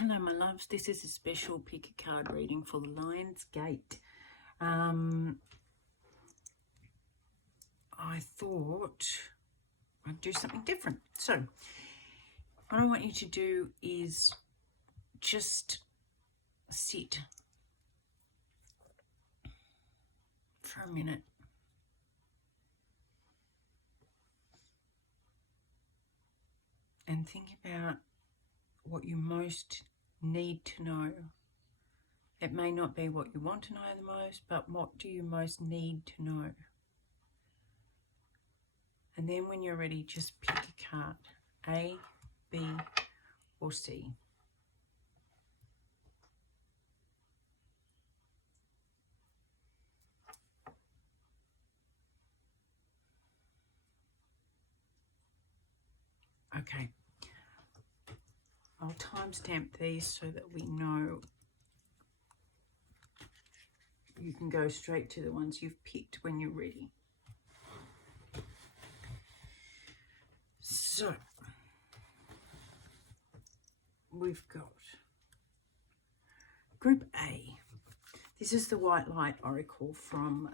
Hello my loves, this is a special pick a card reading for the Lion's Gate. I thought I'd do something different. So what I want you to do is just sit for a minute and think about what you most need to know. It may not be what you want to know the most, but what do you most need to know? And then when you're ready, just pick a card, A, B, or C. Okay. I'll timestamp these so that we know you can go straight to the ones you've picked when you're ready. So, we've got Group A. This is the White Light Oracle from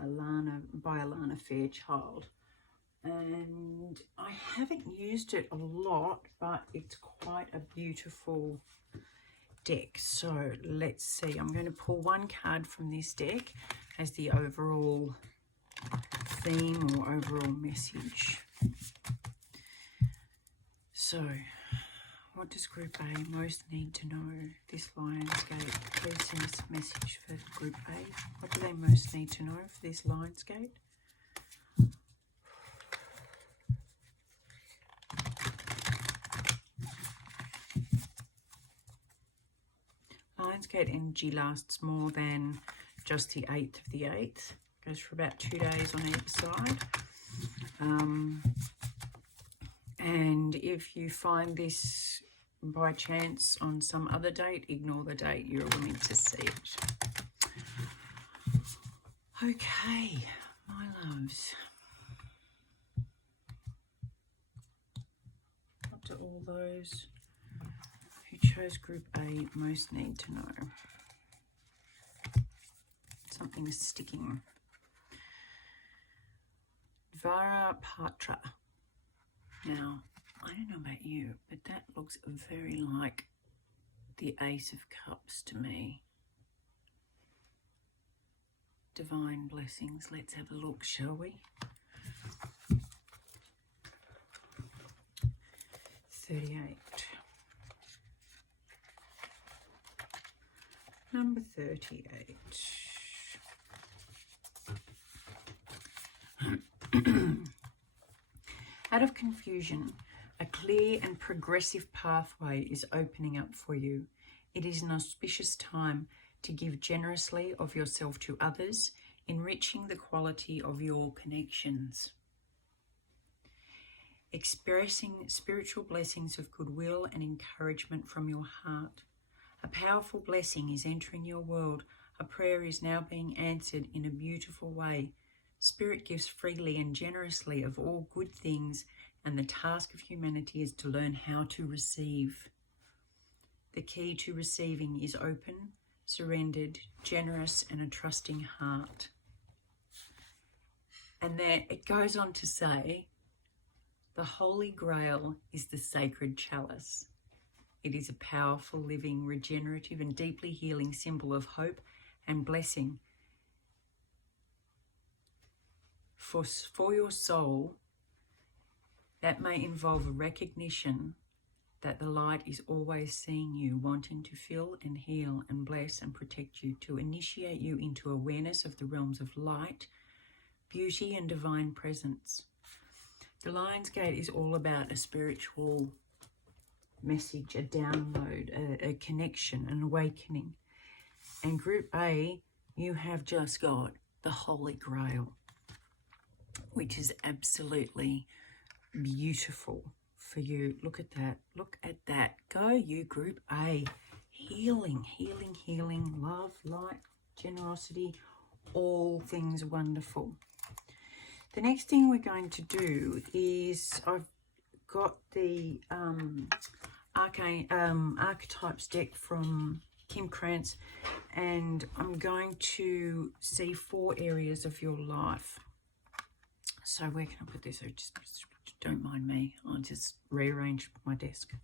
by Alana Fairchild. And I haven't used it a lot, but it's quite a beautiful deck. So let's see. I'm going to pull one card from this deck as the overall theme or overall message. So, what does Group A most need to know? This Lion's Gate. Please send us a message for Group A. What do they most need to know for this Lion's Gate? Lion's Gate energy lasts more than just the 8th of the 8th. Goes for about 2 days on each side. And if you find this by chance on some other date, ignore the date you're willing to see it. Okay, my loves. What do all those who chose Group A most need to know? Something is sticking. Vara Patra. Now, I don't know about you, but that looks very like the Ace of Cups to me. Divine blessings. Let's have a look, shall we? 38. Number 38. Out of confusion, a clear and progressive pathway is opening up for you. It is an auspicious time to give generously of yourself to others, enriching the quality of your connections. Expressing spiritual blessings of goodwill and encouragement from your heart. A powerful blessing is entering your world. A prayer is now being answered in a beautiful way. Spirit gives freely and generously of all good things, and the task of humanity is to learn how to receive. The key to receiving is open, surrendered, generous, and a trusting heart. And then it goes on to say, the Holy Grail is the sacred chalice. It is a powerful, living, regenerative, and deeply healing symbol of hope and blessing. For your soul, that may involve a recognition that the light is always seeing you, wanting to fill and heal and bless and protect you, to initiate you into awareness of the realms of light, beauty, and divine presence. The Lion's Gate is all about a spiritual message, a download, a connection, an awakening. And Group A, you have just got the Holy Grail, which is absolutely beautiful for you. Look at that. Look at that. Go you, Group A. Healing, healing, healing, love, light, generosity, all things wonderful. The next thing we're going to do is I've got the Archetypes deck from Kim Krantz, and I'm going to see 4 areas of your life. So where can I put this? So just don't mind me. I'll just rearrange my desk.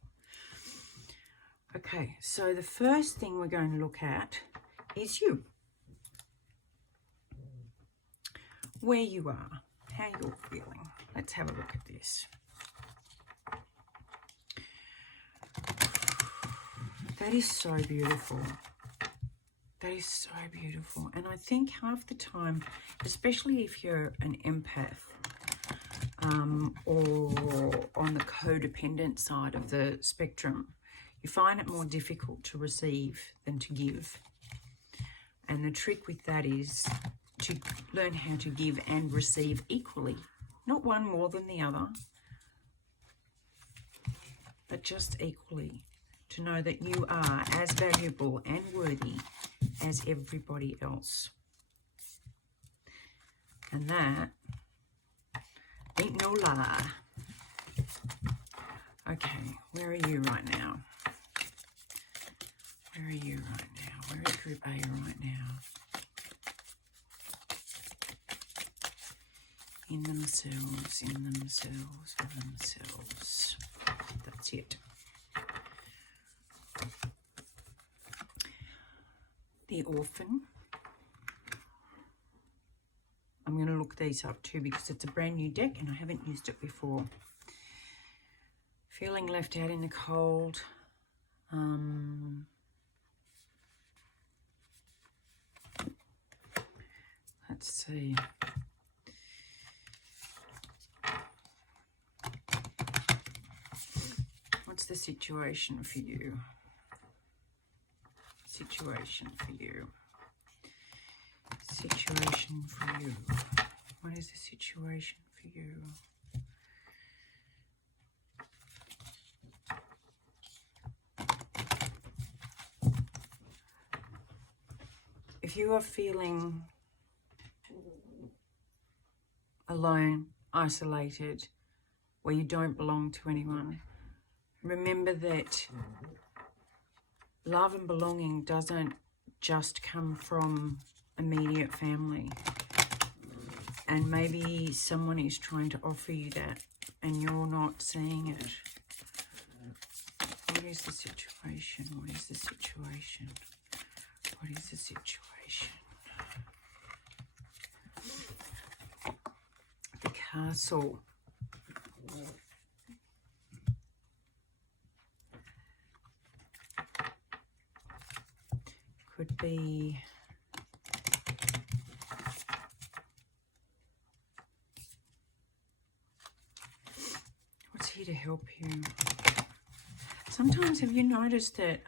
Okay, so the first thing we're going to look at is you. Where you are, how you're feeling. Let's have a look at this. That is so beautiful. That is so beautiful. And I think half the time, especially if you're an empath, or on the codependent side of the spectrum, you find it more difficult to receive than to give. And the trick with that is to learn how to give and receive equally. Not one more than the other, but just equally. To know that you are as valuable and worthy as everybody else. And that ain't no lie. Okay, where are you right now? Where are you right now? Where is Group A right now? In themselves, in themselves, in themselves. That's it. The Orphan. I'm going to look these up too because it's a brand new deck and I haven't used it before. Feeling left out in the cold. Let's see. What's the situation for you? Situation for you. Situation for you. What is the situation for you? If you are feeling alone, isolated, where you don't belong to anyone, remember that love and belonging doesn't just come from immediate family. And maybe someone is trying to offer you that and you're not seeing it. What is the situation? What is the situation? What is the situation? The Castle. Could be what's here to help you? Sometimes have you noticed that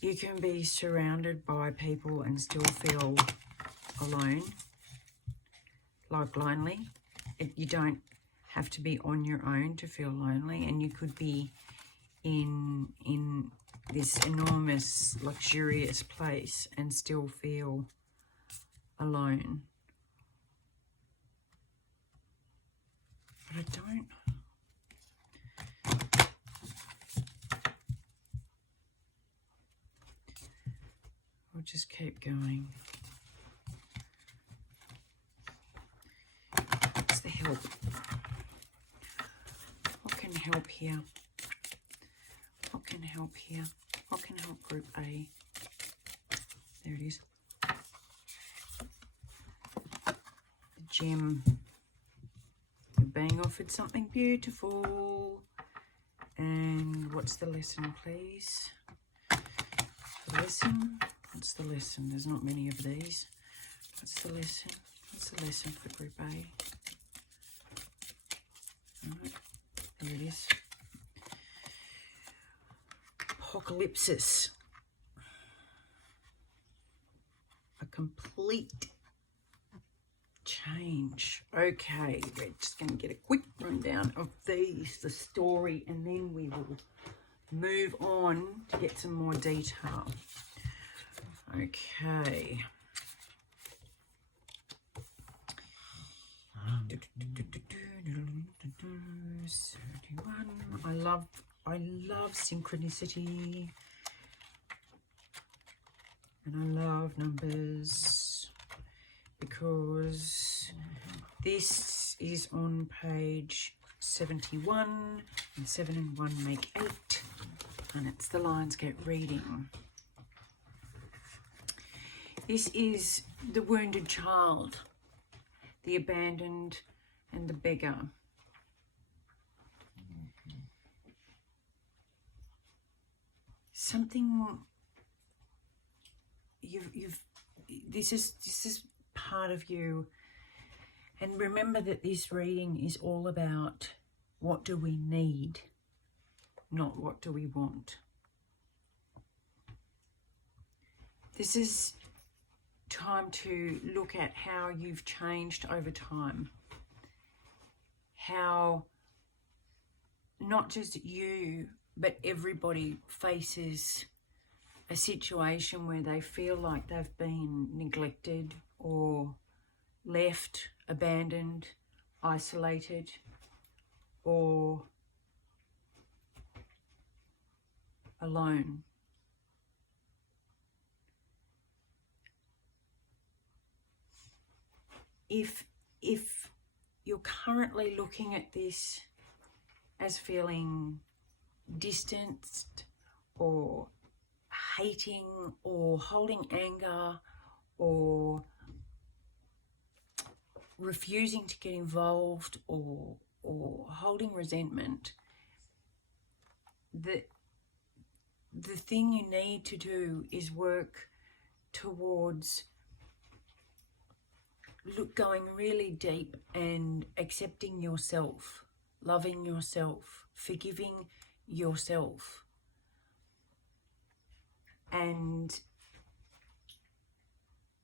you can be surrounded by people and still feel alone, like lonely? You don't have to be on your own to feel lonely, and you could be in this enormous, luxurious place and still feel alone. But I don't. We'll just keep going. What's the help? What can help here? What can help here? What can help Group A? There it is. The gem. You're being offered something beautiful. And what's the lesson, please? The lesson. What's the lesson? There's not many of these. What's the lesson? What's the lesson for Group A? Right. There it is. Apocalypsis. A complete change. Okay, we're just going to get a quick rundown of these, the story, and then we will move on to get some more detail. Okay. 31. I love synchronicity. And I love numbers because this is on page 71 and 7 and 1 make 8, and it's the Lionsgate reading. This is the wounded child, the abandoned and the beggar. Something this is part of you, and remember that this reading is all about what do we need, not what do we want. This is time to look at how you've changed over time, how not just you but everybody faces a situation where they feel like they've been neglected or left, abandoned, isolated, or alone. If you're currently looking at this as feeling distanced or hating or holding anger or refusing to get involved or holding resentment, the thing you need to do is work towards going really deep and accepting yourself, loving yourself, forgiving yourself. And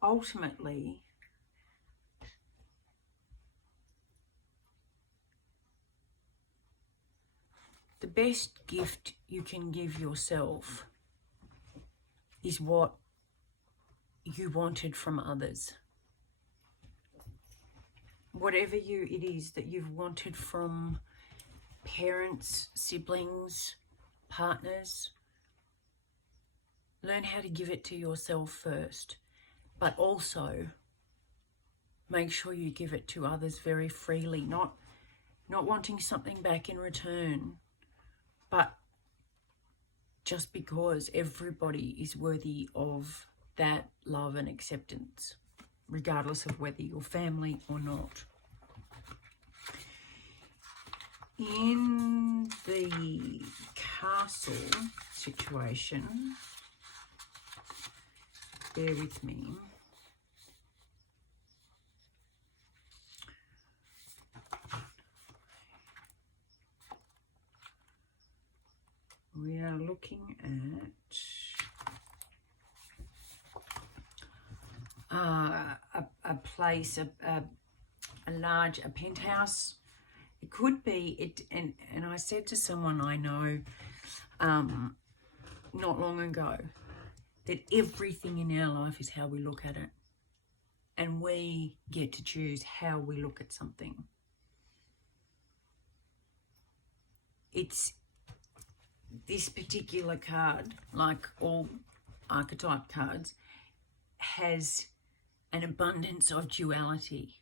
ultimately, the best gift you can give yourself is what you wanted from others. Whatever it is that you've wanted from parents, siblings, partners, learn how to give it to yourself first, but also make sure you give it to others very freely, not wanting something back in return, but just because everybody is worthy of that love and acceptance, regardless of whether you're family or not. In the castle situation, bear with me. We are looking at a place, a penthouse. It could be and I said to someone I know not long ago that everything in our life is how we look at it, and we get to choose how we look at something. It's this particular card, like all archetype cards, has an abundance of duality.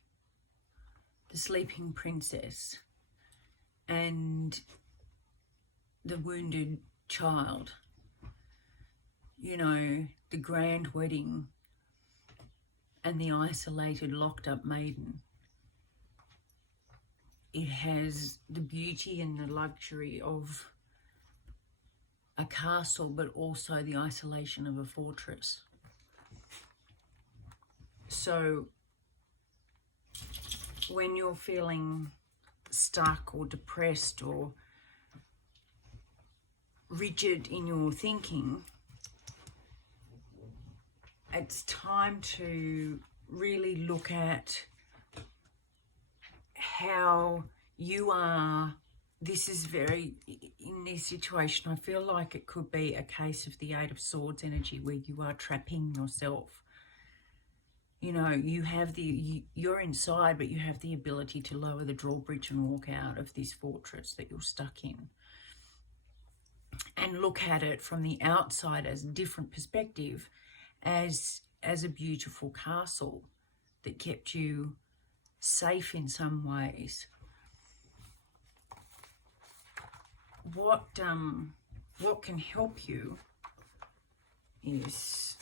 The sleeping princess and the wounded child, you know, the grand wedding and the isolated, locked up maiden. It has the beauty and the luxury of a castle, but also the isolation of a fortress. So when you're feeling stuck or depressed or rigid in your thinking, it's time to really look at how you are. This is very, in this situation, I feel like it could be a case of the Eight of Swords energy where you are trapping yourself You know, you're inside, but you have the ability to lower the drawbridge and walk out of this fortress that you're stuck in. And look at it from the outside as a different perspective, as a beautiful castle that kept you safe in some ways. What can help you is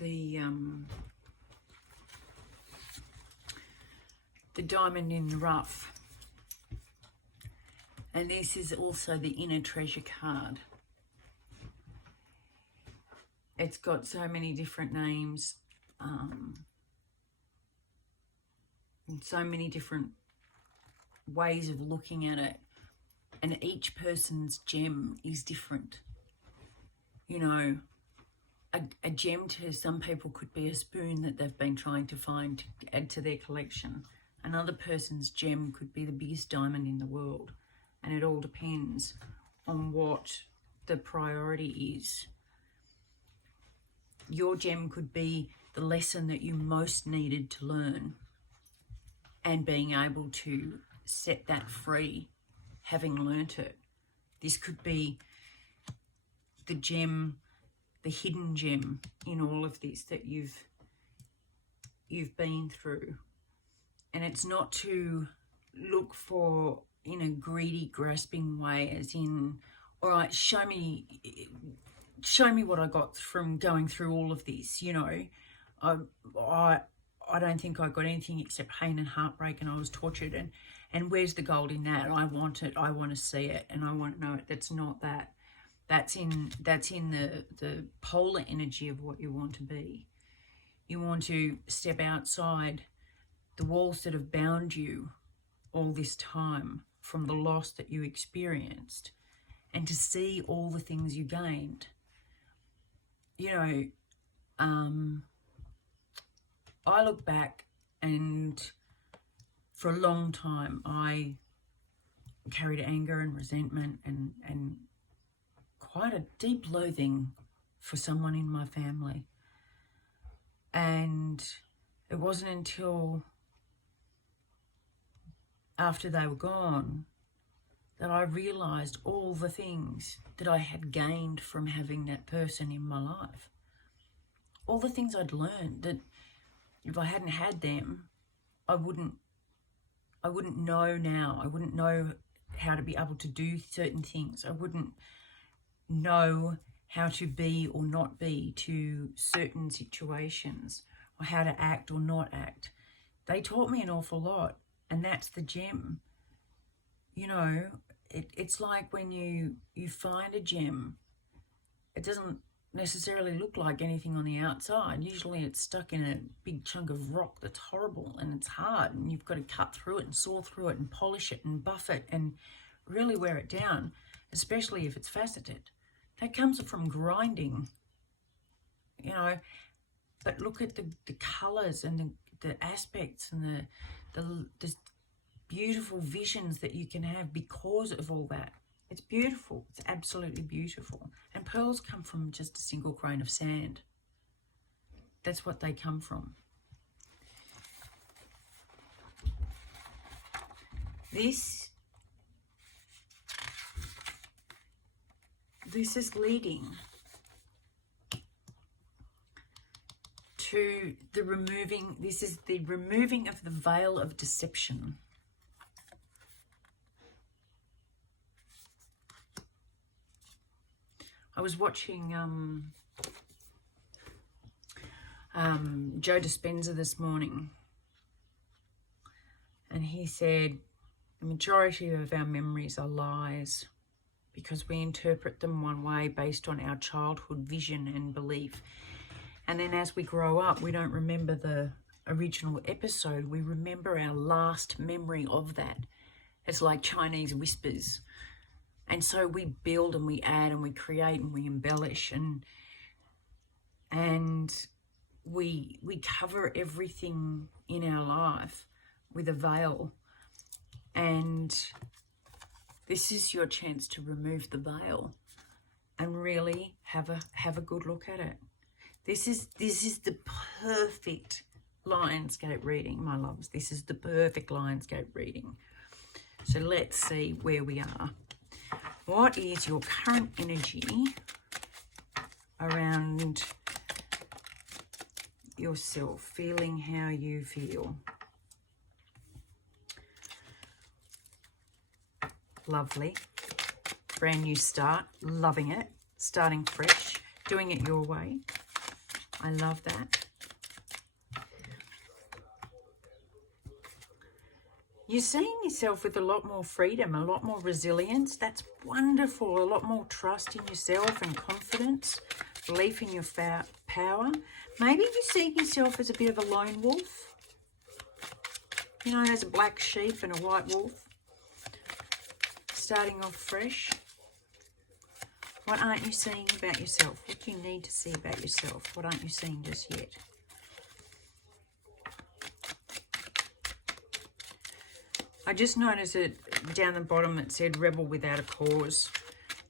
the diamond in the rough. And this is also the inner treasure card. It's got so many different names, and so many different ways of looking at it. And each person's gem is different. You know, a gem to some people could be a spoon that they've been trying to find to add to their collection. Another person's gem could be the biggest diamond in the world. And it all depends on what the priority is. Your gem could be the lesson that you most needed to learn, and being able to set that free, having learnt it. This could be the gem, the hidden gem in all of this that you've been through. And it's not to look for in a greedy, grasping way, as in, all right, show me what I got from going through all of this. You know, I don't think I got anything except pain and heartbreak, and I was tortured, and where's the gold in that? I want it, I want to see it, and I want to know it. That's not that. That's in the polar energy of what you want to be. You want to step outside the walls that have bound you all this time from the loss that you experienced, and to see all the things you gained. You know, I look back, and for a long time I carried anger and resentment and quite a deep loathing for someone in my family. And it wasn't until after they were gone that I realised all the things that I had gained from having that person in my life. All the things I'd learned that if I hadn't had them, I wouldn't know now. I wouldn't know how to be able to do certain things. I wouldn't know how to be or not be to certain situations, or how to act or not act. They taught me an awful lot, and that's the gem. You know, it's like when you find a gem, it doesn't necessarily look like anything on the outside. Usually it's stuck in a big chunk of rock that's horrible and it's hard, and you've got to cut through it and saw through it and polish it and buff it and really wear it down, especially if it's faceted. That comes from grinding, you know. But look at the colours and the aspects and the beautiful visions that you can have because of all that. It's beautiful. It's absolutely beautiful. And pearls come from just a single grain of sand. That's what they come from. This is leading to the removing, this is the removing of the veil of deception. I was watching Joe Dispenza this morning, and he said the majority of our memories are lies because we interpret them one way based on our childhood vision and belief. And then as we grow up, we don't remember the original episode. We remember our last memory of that. It's like Chinese whispers. And so we build and we add and we create and we embellish and we cover everything in our life with a veil. And this is your chance to remove the veil and really have a good look at it. This is the perfect Lionsgate reading, my loves. This is the perfect Lionsgate reading. So let's see where we are. What is your current energy around yourself, feeling how you feel? Lovely. Brand new start. Loving it. Starting fresh. Doing it your way. I love that. You're seeing yourself with a lot more freedom, a lot more resilience. That's wonderful. A lot more trust in yourself and confidence, belief in your power. Maybe you're seeing yourself as a bit of a lone wolf. You know, as a black sheep and a white wolf. Starting off fresh. What aren't you seeing about yourself? What do you need to see about yourself? What aren't you seeing just yet? I just noticed that down the bottom it said rebel without a cause.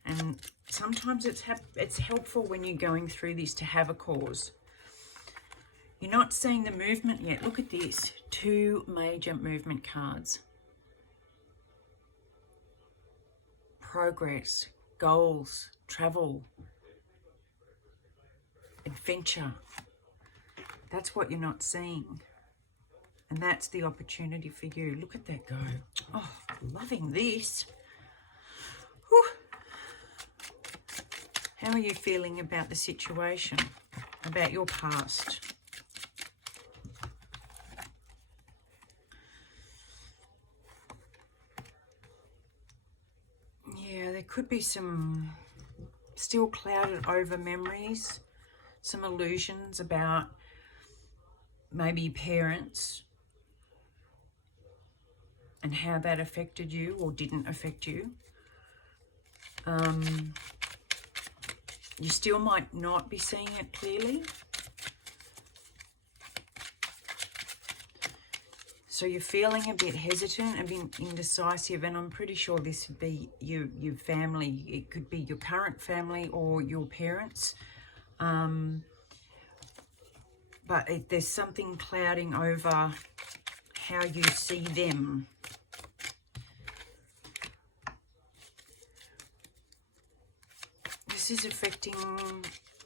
And sometimes it's helpful when you're going through this to have a cause. You're not seeing the movement yet. Look at this. 2 major movement cards. Progress, goals, travel, adventure. That's what you're not seeing. And that's the opportunity for you. Look at that go. Oh, loving this. Whew. How are you feeling about the situation, about your past? Yeah, there could be some still clouded over memories, some illusions about maybe parents and how that affected you or didn't affect you. You still might not be seeing it clearly. So you're feeling a bit hesitant, a bit indecisive, and I'm pretty sure this would be your family. It could be your current family or your parents. But there's something clouding over how you see them. This is affecting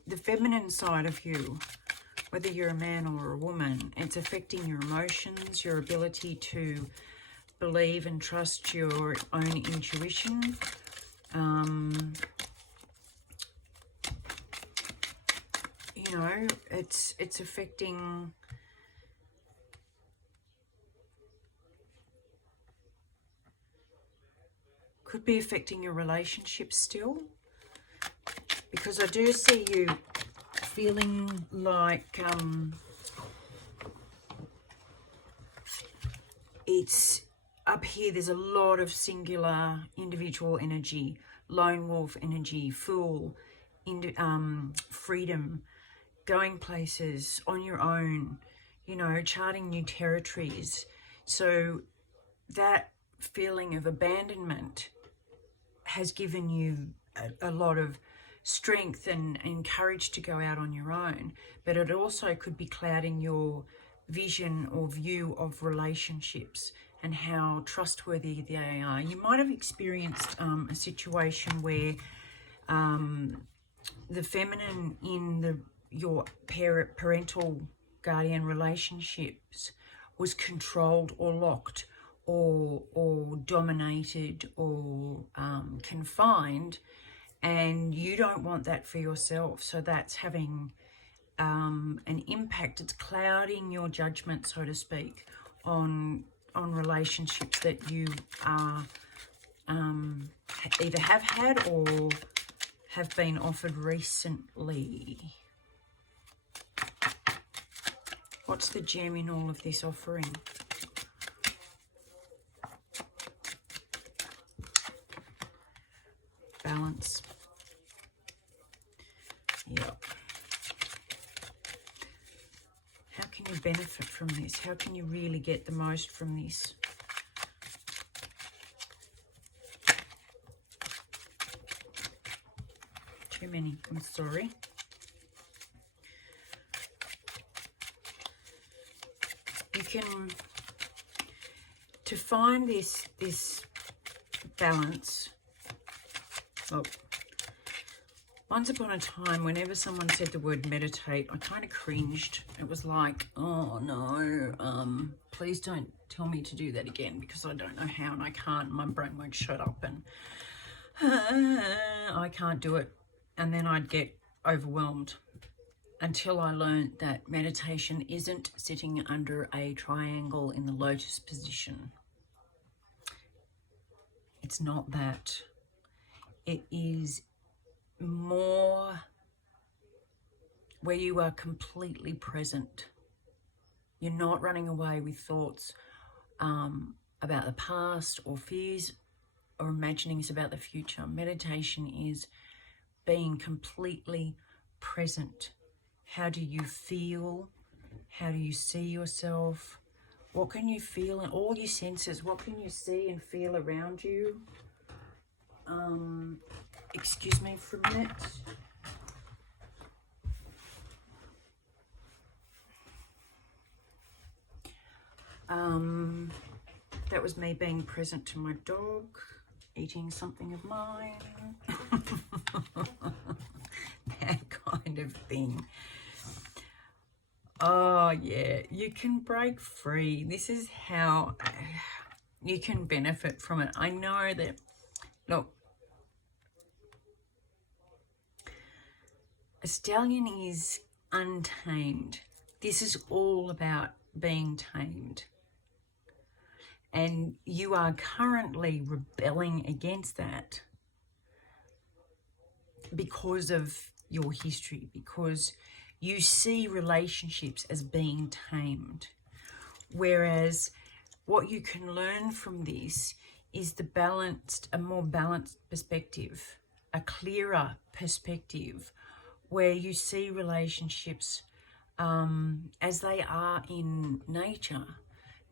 the feminine side of you, whether you're a man or a woman. It's affecting your emotions, your ability to believe and trust your own intuition. You know, it's affecting could be affecting your relationships still, because I do see you feeling like it's up here. There's a lot of singular individual energy, lone wolf energy, fool, freedom, going places on your own, you know, charting new territories. So that feeling of abandonment has given you a lot of strength and courage to go out on your own, but it also could be clouding your vision or view of relationships and how trustworthy they are. You might have experienced a situation where the feminine in your parental guardian relationships was controlled or locked or dominated or confined, and you don't want that for yourself. So that's having an impact. It's clouding your judgment, so to speak, on relationships that you are either have had or have been offered recently. What's the gem in all of this offering? Balance. Yep. How can you benefit from this? How can you really get the most from this? too many. I'm sorry. You can, to find this balance. Well, once upon a time, whenever someone said the word meditate, I kind of cringed. It was like, oh no, please don't tell me to do that again, because I don't know how and I can't. My brain won't shut up and I can't do it. And then I'd get overwhelmed, until I learned that meditation isn't sitting under a triangle in the lotus position. It's not that. It is more where you are completely present. You're not running away with thoughts about the past or fears or imaginings about the future. Meditation is being completely present. How do you feel? How do you see yourself? What can you feel in all your senses? What can you see and feel around you? Excuse me for a minute. That was me being present to my dog, eating something of mine. That kind of thing. Oh yeah, you can break free. This is how you can benefit from it. I know that, look, a stallion is untamed. This is all about being tamed. And you are currently rebelling against that because of your history, because you see relationships as being tamed. Whereas what you can learn from this is a more balanced perspective, a clearer perspective, where you see relationships as they are in nature,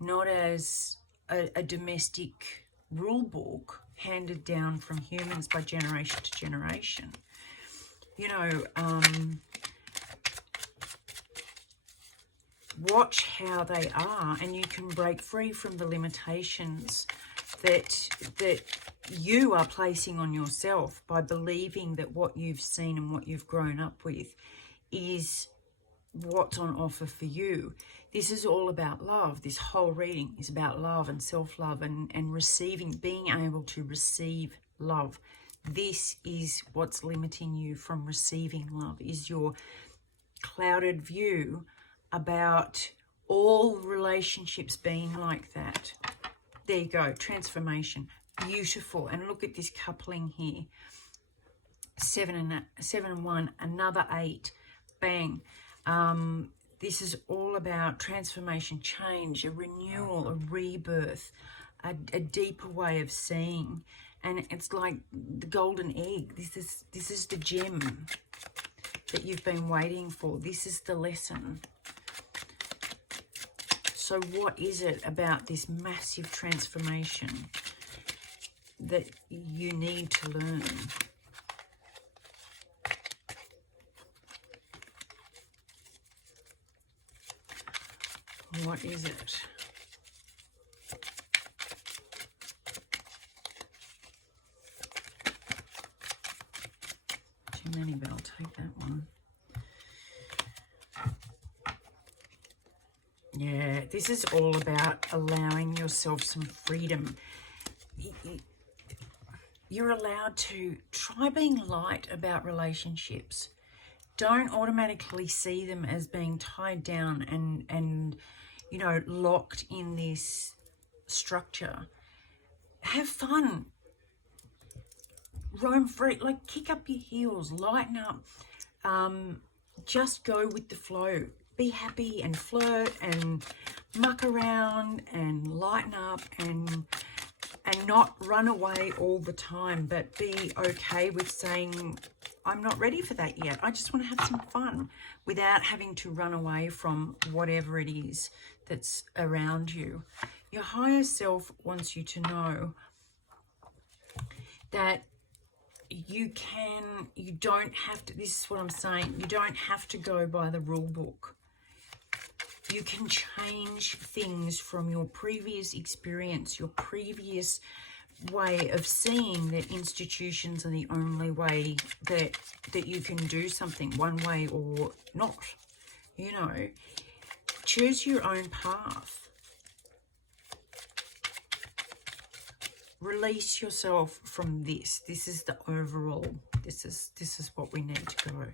not as a domestic rule book handed down from humans by generation to generation. You know, watch how they are, and you can break free from the limitations that you are placing on yourself by believing that what you've seen and what you've grown up with is what's on offer for you. This is all about love. This whole reading is about love and self-love and receiving, being able to receive love. This is what's limiting you from receiving love, is your clouded view about all relationships being like that. There you go, transformation, beautiful. And look at this coupling here, 7 and 1, another 8, bang. This is all about transformation, change, a renewal, a rebirth, a deeper way of seeing. And it's like the golden egg. This is the gem that you've been waiting for. This is the lesson. So what is it about this massive transformation that you need to learn? What is it? Too many, but I'll take that one. Yeah, this is all about allowing yourself some freedom. You're allowed to try being light about relationships. Don't automatically see them as being tied down and you know, locked in this structure. Have fun. Roam free. Like, kick up your heels. Lighten up. Just go with the flow. Be happy and flirt and muck around and lighten up and not run away all the time, but be okay with saying, I'm not ready for that yet. I just want to have some fun without having to run away from whatever it is that's around you. Your higher self wants you to know that you don't have to, this is what I'm saying, you don't have to go by the rule book. You can change things from your previous experience, your previous way of seeing that institutions are the only way that you can do something, one way or not. You know, choose your own path. Release yourself from this. This is the overall. This is what we need to go.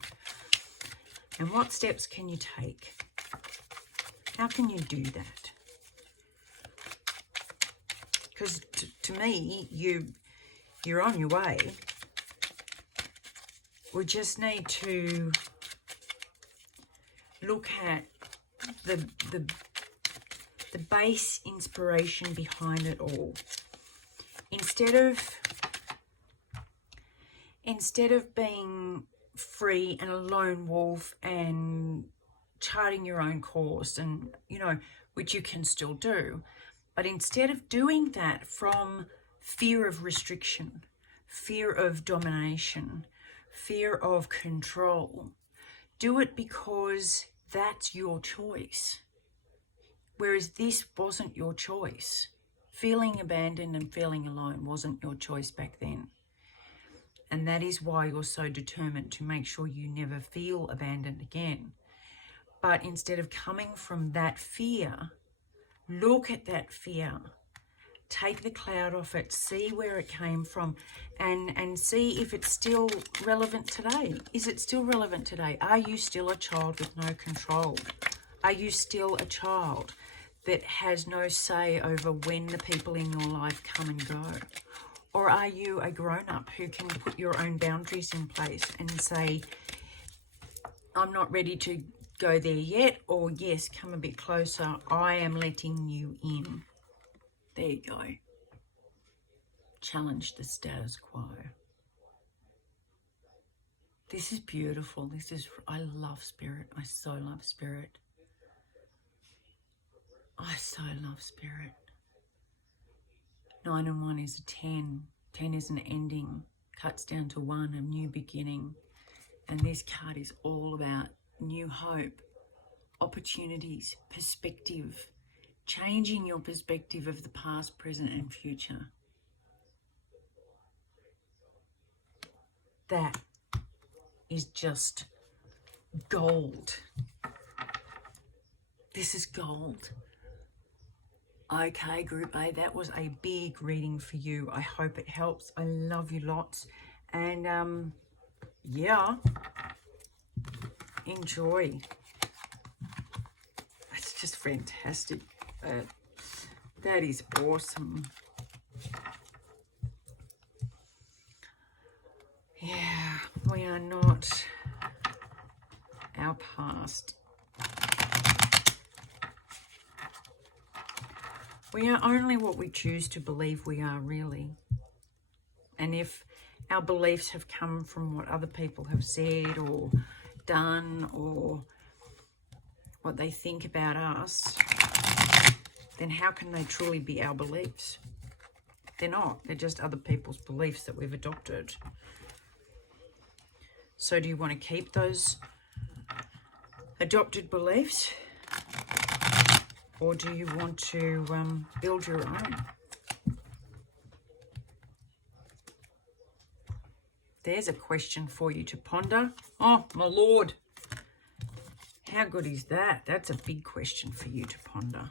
And what steps can you take? How can you do that? Because to me, you're on your way. We just need to look at the base inspiration behind it all. Instead of being free and a lone wolf and charting your own course, and you know, which you can still do, but instead of doing that from fear of restriction, fear of domination, fear of control, do it because that's your choice. Whereas this wasn't your choice. Feeling abandoned and feeling alone wasn't your choice back then. And that is why you're so determined to make sure you never feel abandoned again. But instead of coming from that fear, look at that fear. Take the cloud off it, see where it came from, and see if it's still relevant today. Is it still relevant today? Are you still a child with no control? Are you still a child that has no say over when the people in your life come and go? Or are you a grown-up who can put your own boundaries in place and say, I'm not ready to go there yet, or yes, come a bit closer, I am letting you in. There you go. Challenge the status quo. This is beautiful. I love spirit. I so love spirit. I so love spirit. 9 and 1 is a 10. 10 is an ending. Cuts down to 1, a new beginning. And this card is all about new hope, opportunities, perspective, changing your perspective of the past, present, and future. That is just gold. This is gold. Okay, Group A, that was a big reading for you. I hope it helps. I love you lots. And, yeah, enjoy. It's just fantastic. That is awesome. Yeah, we are not our past. We are only what we choose to believe we are, really. And if our beliefs have come from what other people have said or done, or what they think about us, then how can they truly be our beliefs? They're not. They're just other people's beliefs that we've adopted. So do you want to keep those adopted beliefs? Or do you want to build your own? There's a question for you to ponder. Oh, my Lord. How good is that? That's a big question for you to ponder.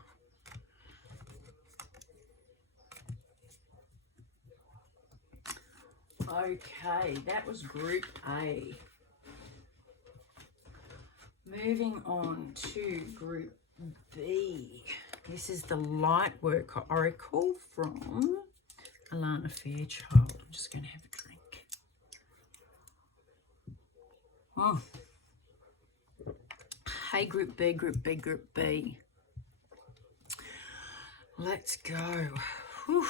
Okay, that was Group A. Moving on to Group B. This is the Lightworker Oracle from Alana Fairchild. I'm just going to have a drink. Oh. Hey, Group B, Group B, Group B. Let's go. Whew.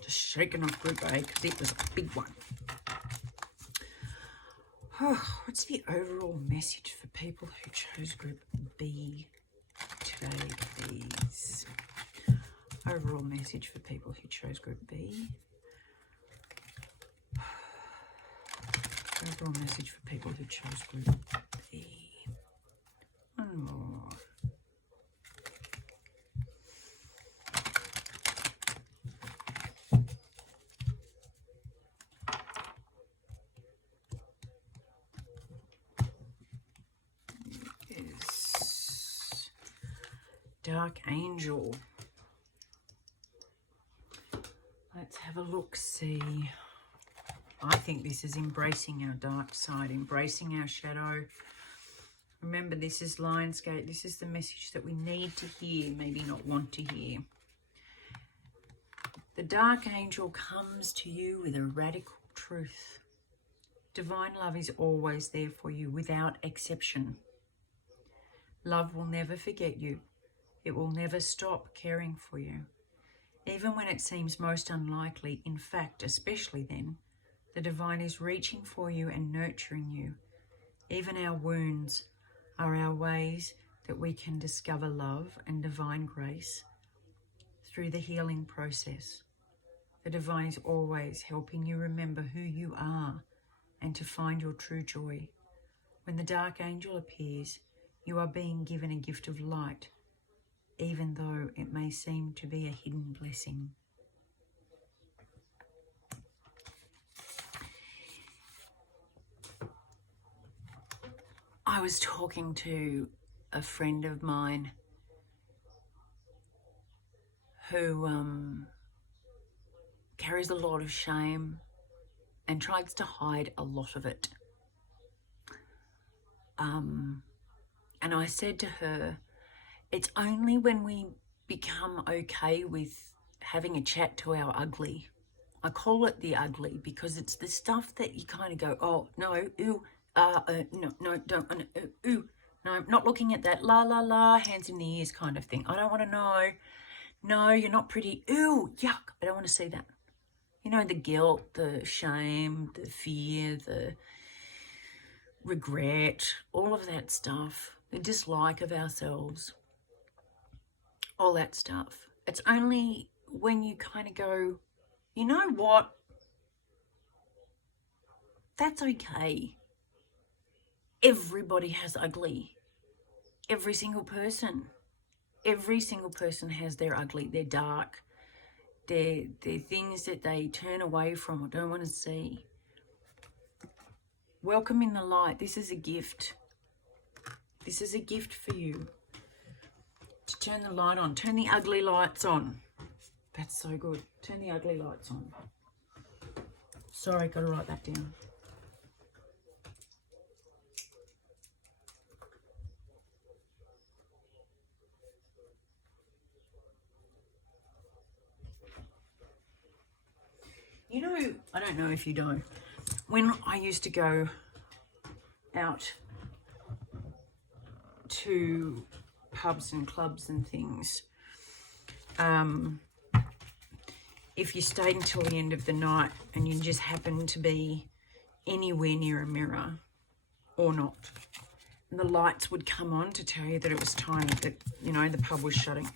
Just shaking off Group A because it was a big one. Oh, what's the overall message for people who chose Group B today, please? Overall message for people who chose Group B. draw a message for people who chose group B. One more. Is Dark Angel. Let's have a look, see. I think this is embracing our dark side, embracing our shadow. Remember, this is Lionsgate. This is the message that we need to hear, maybe not want to hear. The Dark Angel comes to you with a radical truth. Divine love is always there for you without exception. Love will never forget you. It will never stop caring for you. Even when it seems most unlikely, in fact, especially then, the divine is reaching for you and nurturing you. Even our wounds are our ways that we can discover love and divine grace through the healing process. The divine is always helping you remember who you are and to find your true joy. When the Dark Angel appears, you are being given a gift of light, even though it may seem to be a hidden blessing. I was talking to a friend of mine who carries a lot of shame and tries to hide a lot of it. And I said to her, it's only when we become okay with having a chat to our ugly. I call it the ugly because it's the stuff that you kind of go, oh, no, ooh, no, don't, ooh, no, not looking at that, la, la, la, hands in the ears kind of thing. I don't want to know. No, you're not pretty. Ooh, yuck, I don't want to see that. You know, the guilt, the shame, the fear, the regret, all of that stuff, the dislike of ourselves, all that stuff. It's only when you kind of go, you know what? That's okay. Everybody has ugly. Every single person. Every single person has their ugly, their dark, their things that they turn away from or don't want to see. Welcome in the light. This is a gift. This is a gift for you. To turn the light on. Turn the ugly lights on. That's so good. Turn the ugly lights on. Sorry, got to write that down. You know, I don't know if you know, when I used to go out to pubs and clubs and things, if you stayed until the end of the night and you just happened to be anywhere near a mirror or not, and the lights would come on to tell you that it was time that, you know, the pub was shutting,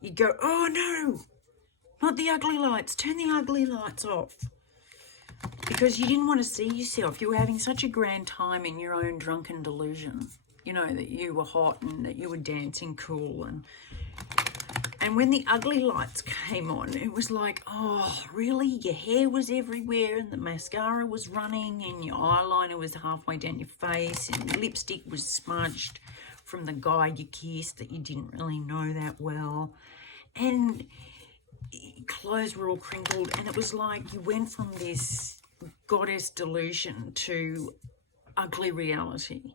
you'd go, oh no, not the ugly lights, turn the ugly lights off. Because you didn't want to see yourself. You were having such a grand time in your own drunken delusion. You know, that you were hot and that you were dancing cool. And when the ugly lights came on, it was like, oh, really? Your hair was everywhere and the mascara was running and your eyeliner was halfway down your face and your lipstick was smudged from the guy you kissed that you didn't really know that well. And clothes were all crinkled, and it was like you went from this goddess delusion to ugly reality.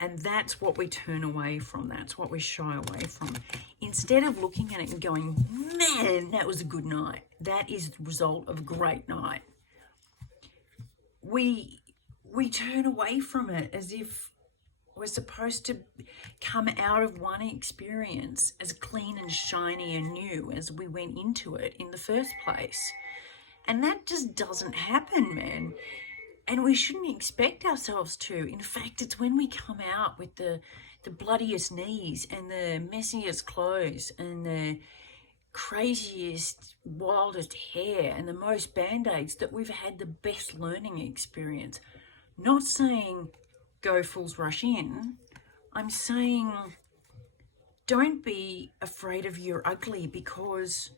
And that's what we turn away from. That's what we shy away from. Instead of looking at it and going, man, that was a good night. That is the result of a great night. We turn away from it as if we're supposed to come out of one experience as clean and shiny and new as we went into it in the first place. And that just doesn't happen, man. And we shouldn't expect ourselves to. In fact, it's when we come out with the bloodiest knees and the messiest clothes and the craziest, wildest hair and the most band-aids, that we've had the best learning experience. Not saying go fools rush in. I'm saying don't be afraid of your ugly, because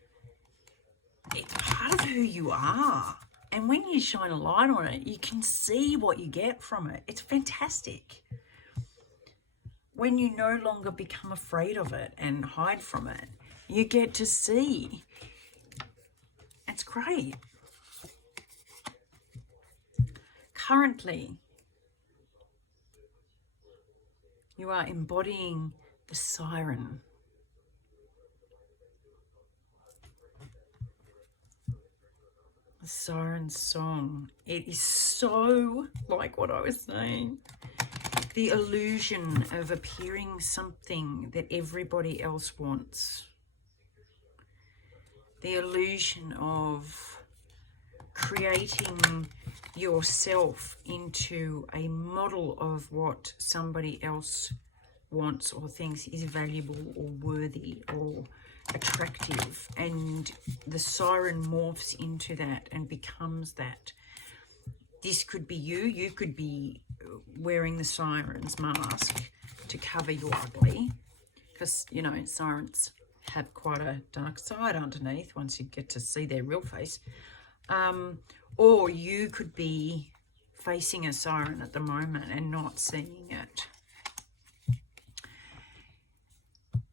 it's part of who you are. And when you shine a light on it, you can see what you get from it. It's fantastic. When you no longer become afraid of it and hide from it, you get to see. It's great. Currently, you are embodying the siren. The siren song. It is so like what I was saying. The illusion of appearing something that everybody else wants. The illusion of creating yourself into a model of what somebody else wants or thinks is valuable or worthy or attractive, and the siren morphs into that and becomes that. This could be you. You could be wearing the siren's mask to cover your ugly, because, you know, sirens have quite a dark side underneath once you get to see their real face. Or you could be facing a siren at the moment and not seeing it.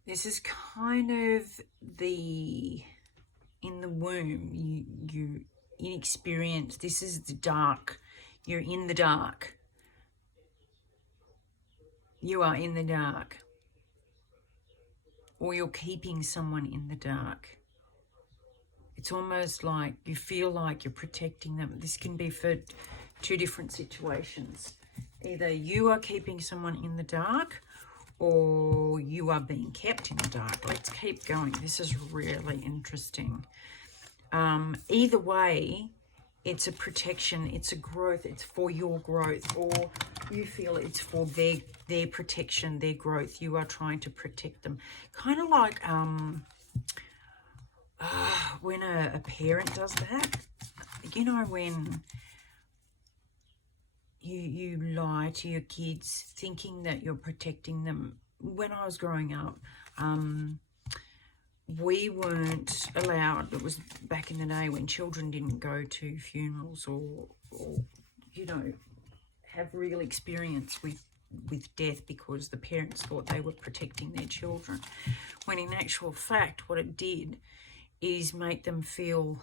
This is kind of the, in the womb, you inexperienced. This is the dark. You're in the dark. You are in the dark. Or you're keeping someone in the dark. It's almost like you feel like you're protecting them. This can be for two different situations. Either you are keeping someone in the dark, or you are being kept in the dark. Let's keep going. This is really interesting. Either way, it's a protection, it's a growth, it's for your growth, or you feel it's for their protection, their growth. You are trying to protect them. Kind of like when a parent does that. You know, when you lie to your kids thinking that you're protecting them. When I was growing up, we weren't allowed, it was back in the day when children didn't go to funerals or you know, have real experience with death, because the parents thought they were protecting their children, when in actual fact what it did is make them feel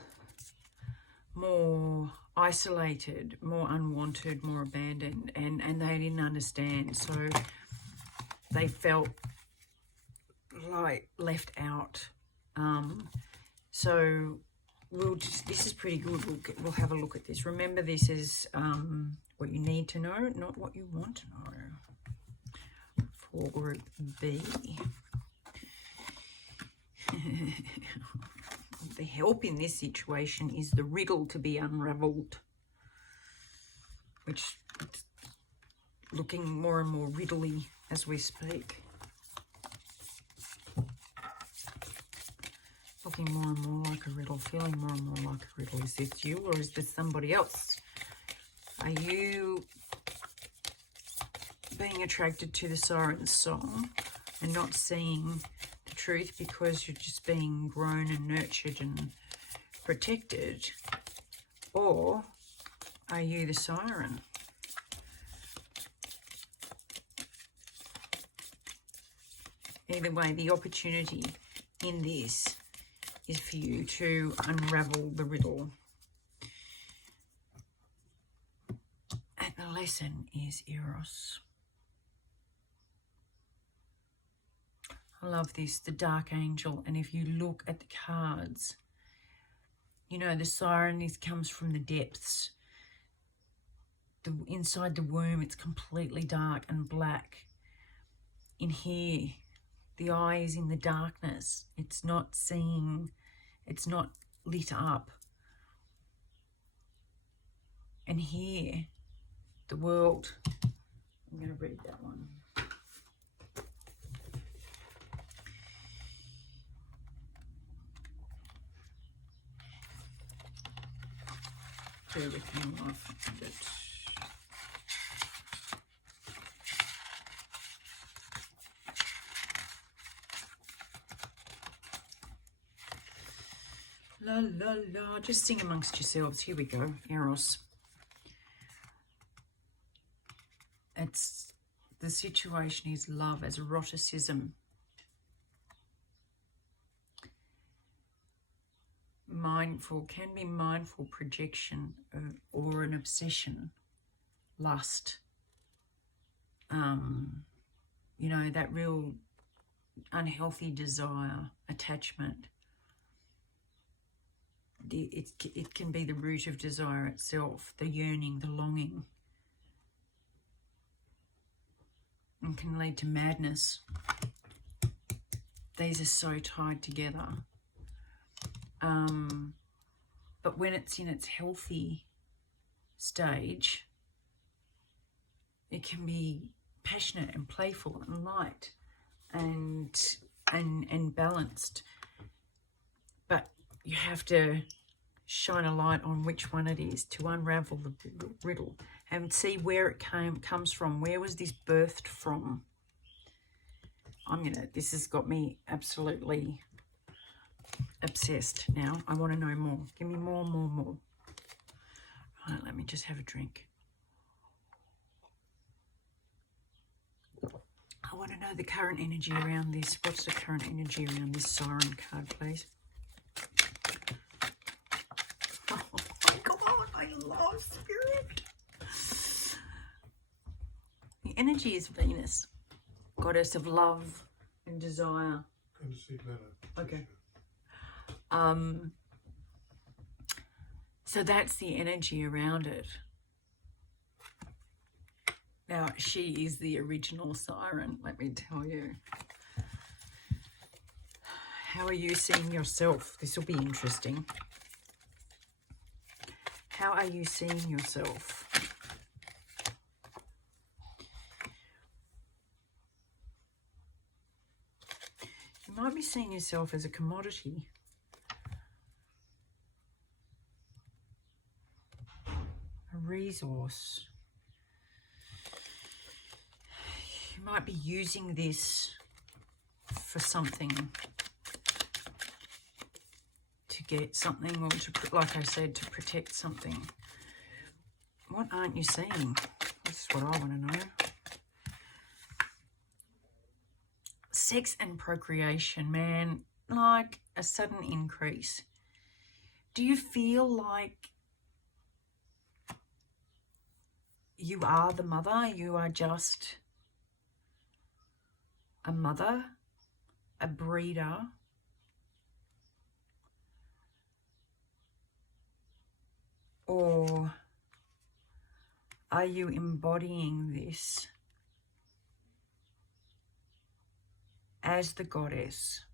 more isolated, more unwanted, more abandoned, and they didn't understand, so they felt like left out. So this is pretty good. We'll have a look at this. Remember, this is what you need to know, not what you want to know. For group B. The help in this situation is the riddle to be unravelled, which is looking more and more riddly as we speak. Looking more and more like a riddle, feeling more and more like a riddle. Is this you or is this somebody else? Are you being attracted to the siren's song and not seeing the truth because you're just being grown and nurtured and protected? Or are you the siren? Either way, the opportunity in this is for you to unravel the riddle. And the lesson is Eros. I love this, the Dark Angel. And if you look at the cards, you know, the siren, this comes from the depths. Inside the womb, it's completely dark and black. In here, the eye is in the darkness. It's not seeing, it's not lit up. And here, the world, I'm going to read that one. Bear with me while I find it. La la la, just sing amongst yourselves. Here we go, Eros. The situation is love as eroticism. Mindful, can be mindful projection or an obsession, lust. You know, that real unhealthy desire, attachment. It can be the root of desire itself, the yearning, the longing. And can lead to madness. These are so tied together. But when it's in its healthy stage, it can be passionate and playful and light and balanced. But you have to shine a light on which one it is to unravel the riddle and see where it comes from. Where was this birthed from? This has got me absolutely obsessed now. I want to know more. Give me more. Right, let me just have a drink. I want to know the current energy around this. What's the current energy around this siren card, please? Oh, come on, I love spirit. The energy is Venus, goddess of love and desire. Okay. So that's the energy around it. Now, she is the original siren, let me tell you. How are you seeing yourself? This will be interesting. How are you seeing yourself? You might be seeing yourself as a commodity. A resource. You might be using this for something, to get something, or to, like I said, to protect something. What aren't you seeing? That's what I want to know. Sex and procreation, man, like a sudden increase. Do you feel like you are the mother? You are just a mother, a breeder, or are you embodying this as the goddess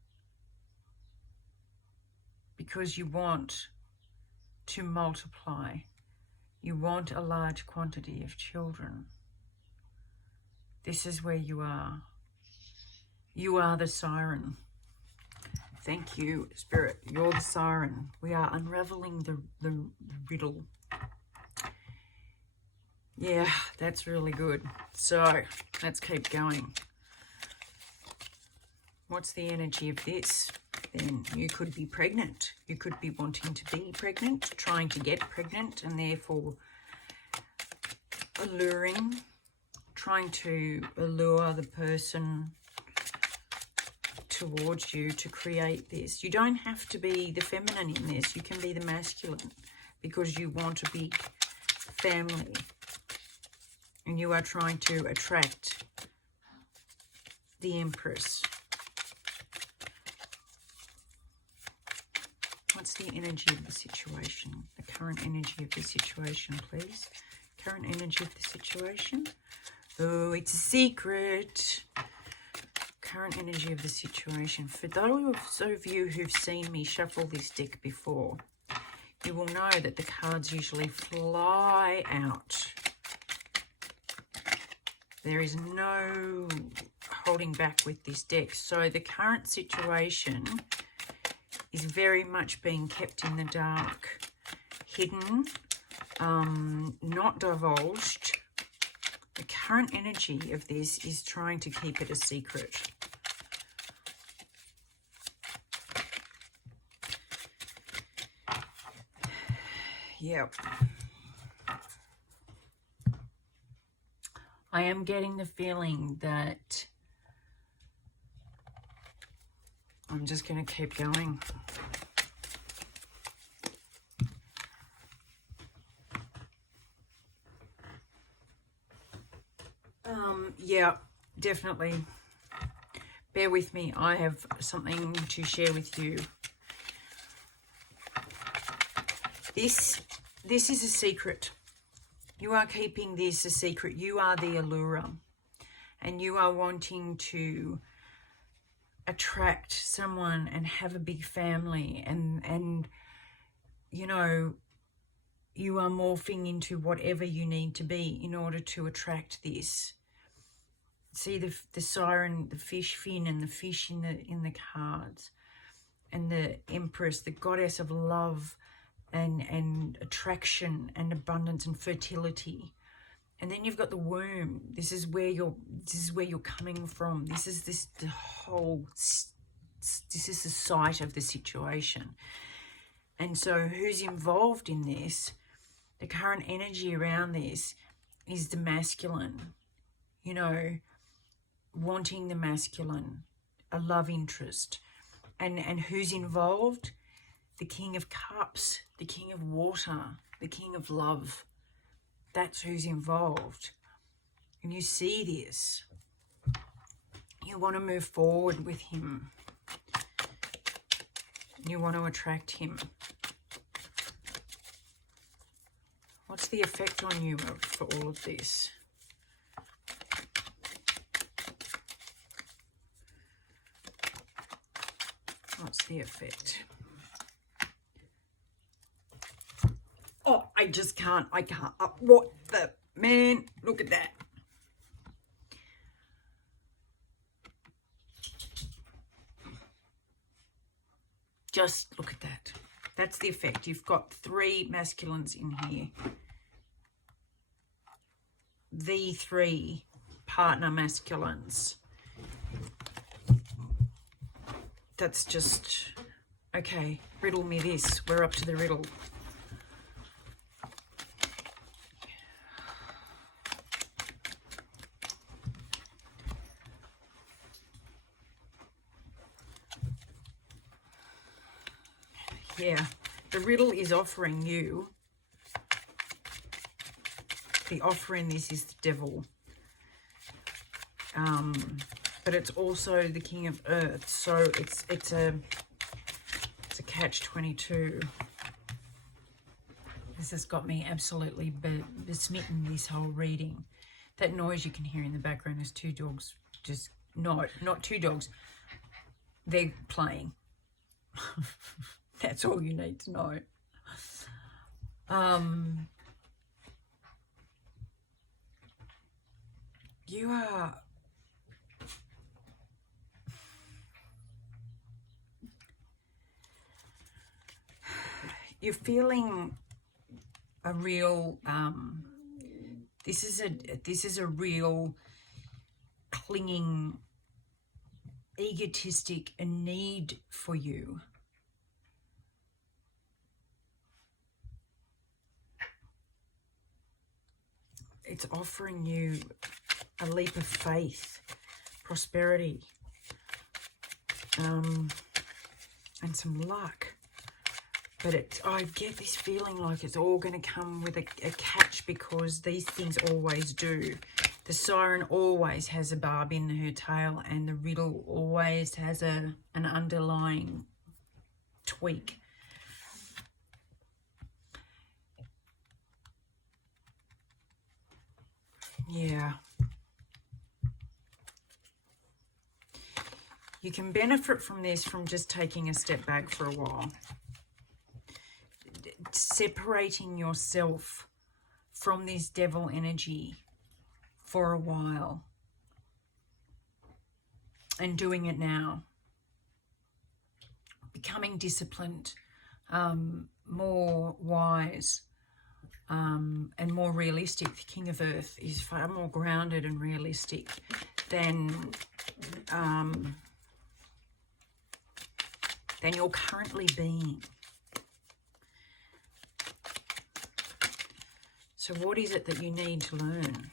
because you want to multiply? You want a large quantity of children. This is where you are. You are the siren. Thank you, Spirit. You're the siren. We are unraveling the riddle. Yeah, that's really good. So, let's keep going. What's the energy of this? Then you could be pregnant. You could be wanting to be pregnant, trying to get pregnant, and therefore trying to allure the person towards you to create this. You don't have to be the feminine in this. You can be the masculine because you want a big family and you are trying to attract the Empress. What's the energy of the situation? The current energy of the situation, please. Current energy of the situation. Oh, it's a secret. Current energy of the situation. For those of you who've seen me shuffle this deck before, you will know that the cards usually fly out. There is no holding back with this deck. So the current situation is very much being kept in the dark, hidden, not divulged. The current energy of this is trying to keep it a secret. Yep. I am getting the feeling that I'm just going to keep going. Yeah, definitely. Bear with me. I have something to share with you. This is a secret. You are keeping this a secret. You are the allure. And you are wanting to attract someone and have a big family. And you know, you are morphing into whatever you need to be in order to attract this. See the siren, the fish fin, and the fish in the cards, and the Empress, the goddess of love and attraction and abundance and fertility. And then you've got the womb. This is where you're coming from. This is the site of the situation. And so who's involved in this? The current energy around this is the masculine, you know, wanting the masculine, a love interest. And who's involved? The King of Cups, the King of Water, the King of Love. That's who's involved. And you see this. You want to move forward with him. You want to attract him. What's the effect on you for all of this? What's the effect? Oh, I just can't. I can't. What the man? Look at that. Just look at that. That's the effect. You've got 3 masculines in here. The 3 partner masculines. That's just, okay, riddle me this. We're up to the riddle. Yeah, the riddle is offering you. The offer in this is the devil. But it's also the King of Earth, so it's a catch-22. This has got me absolutely besmitten, this whole reading. That noise you can hear in the background is 2 dogs. Just not 2 dogs. They're playing. That's all you need to know. You are. You're feeling a real. This is a real clinging, egotistic need for you. It's offering you a leap of faith, prosperity, and some luck. But I get this feeling like it's all going to come with a catch, because these things always do. The siren always has a barb in her tail, and the riddle always has an underlying tweak. Yeah. You can benefit from this from just taking a step back for a while. Separating yourself from this devil energy for a while. And doing it now. Becoming disciplined, more wise, and more realistic. The King of Earth is far more grounded and realistic than you're currently being. So what is it that you need to learn?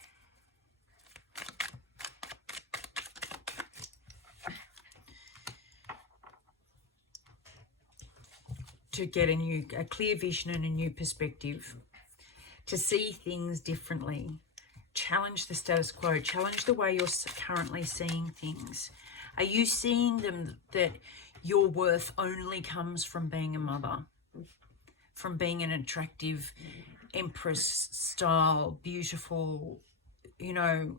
To get a clear vision and a new perspective, to see things differently, challenge the status quo, challenge the way you're currently seeing things. Are you seeing them that your worth only comes from being a mother, from being an attractive empress style, beautiful, you know,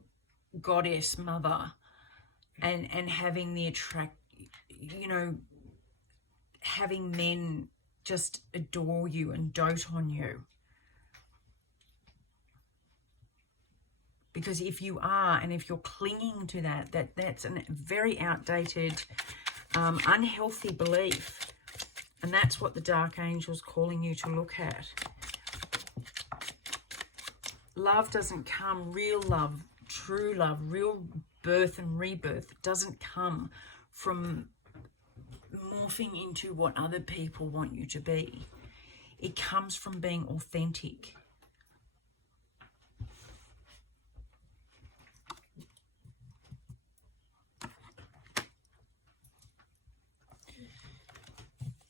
goddess mother, and having the having men just adore you and dote on you? Because if you are, and if you're clinging to that's a very outdated, unhealthy belief. And that's what the Dark Angel's calling you to look at. Love doesn't come, real love, true love, real birth and rebirth doesn't come from morphing into what other people want you to be. It comes from being authentic.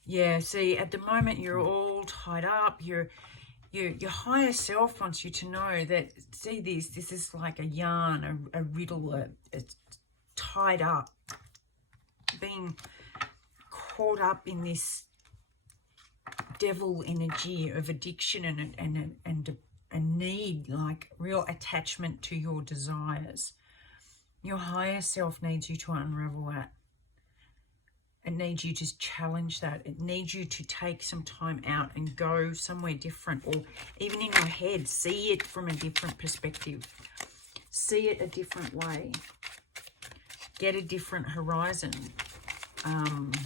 Yeah, see, at the moment you're all tied up. Your higher self wants you to know that, see, this is like a yarn, a riddle, it's tied up, being caught up in this devil energy of addiction and a need, like real attachment to your desires. Your higher self needs you to unravel that. It needs you to challenge that. It needs you to take some time out and go somewhere different, or even in your head, see it from a different perspective. See it a different way. Get a different horizon. And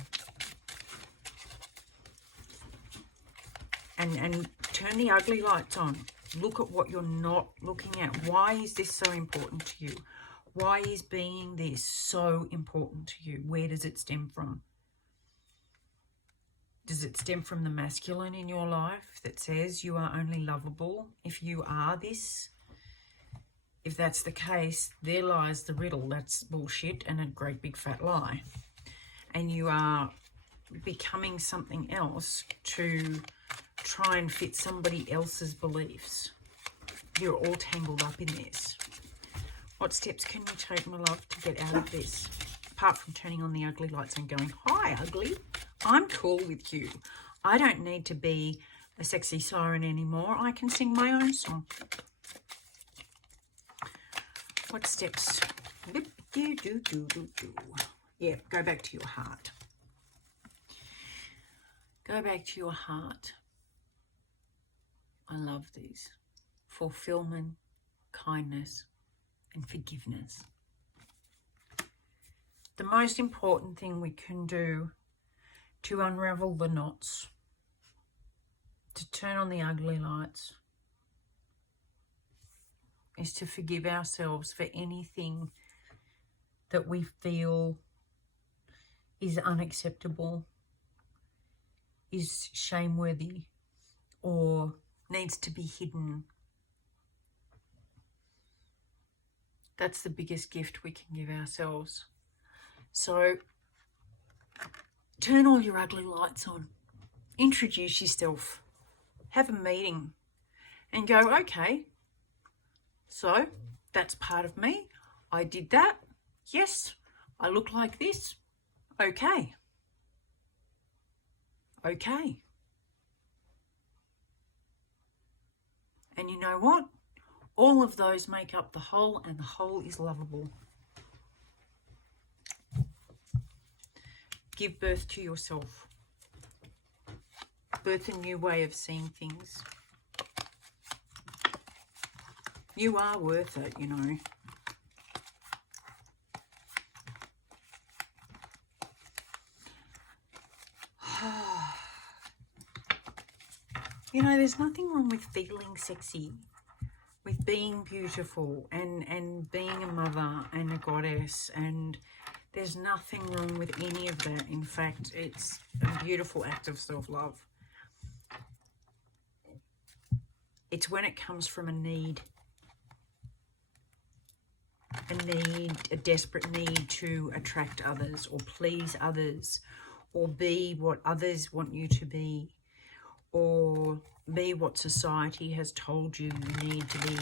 turn the ugly lights on. Look at what you're not looking at. Why is this so important to you? Why is being this so important to you? Where does it stem from? Does it stem from the masculine in your life that says you are only lovable if you are this? If that's the case, there lies the riddle. That's bullshit and a great big fat lie. And you are becoming something else to try and fit somebody else's beliefs. You're all tangled up in this. What steps can you take, my love, to get out of this? Apart from turning on the ugly lights and going, hi, ugly, I'm cool with you. I don't need to be a sexy siren anymore. I can sing my own song. What steps? Yeah, go back to your heart. Go back to your heart. I love these. Fulfillment, kindness, and forgiveness. The most important thing we can do to unravel the knots, to turn on the ugly lights, is to forgive ourselves for anything that we feel is unacceptable, is shameworthy, or needs to be hidden. That's the biggest gift we can give ourselves. So turn all your ugly lights on. Introduce yourself. Have a meeting and go, okay, so that's part of me. I did that. Yes, I look like this. Okay. Okay. And you know what? All of those make up the whole, and the whole is lovable. Give birth to yourself. Birth a new way of seeing things. You are worth it, you know. You know, there's nothing wrong with feeling sexy, with being beautiful and being a mother and a goddess, and there's nothing wrong with any of that. In fact, it's a beautiful act of self-love. It's when it comes from a need, a desperate need to attract others or please others or be what others want you to be, or be what society has told you you need to be.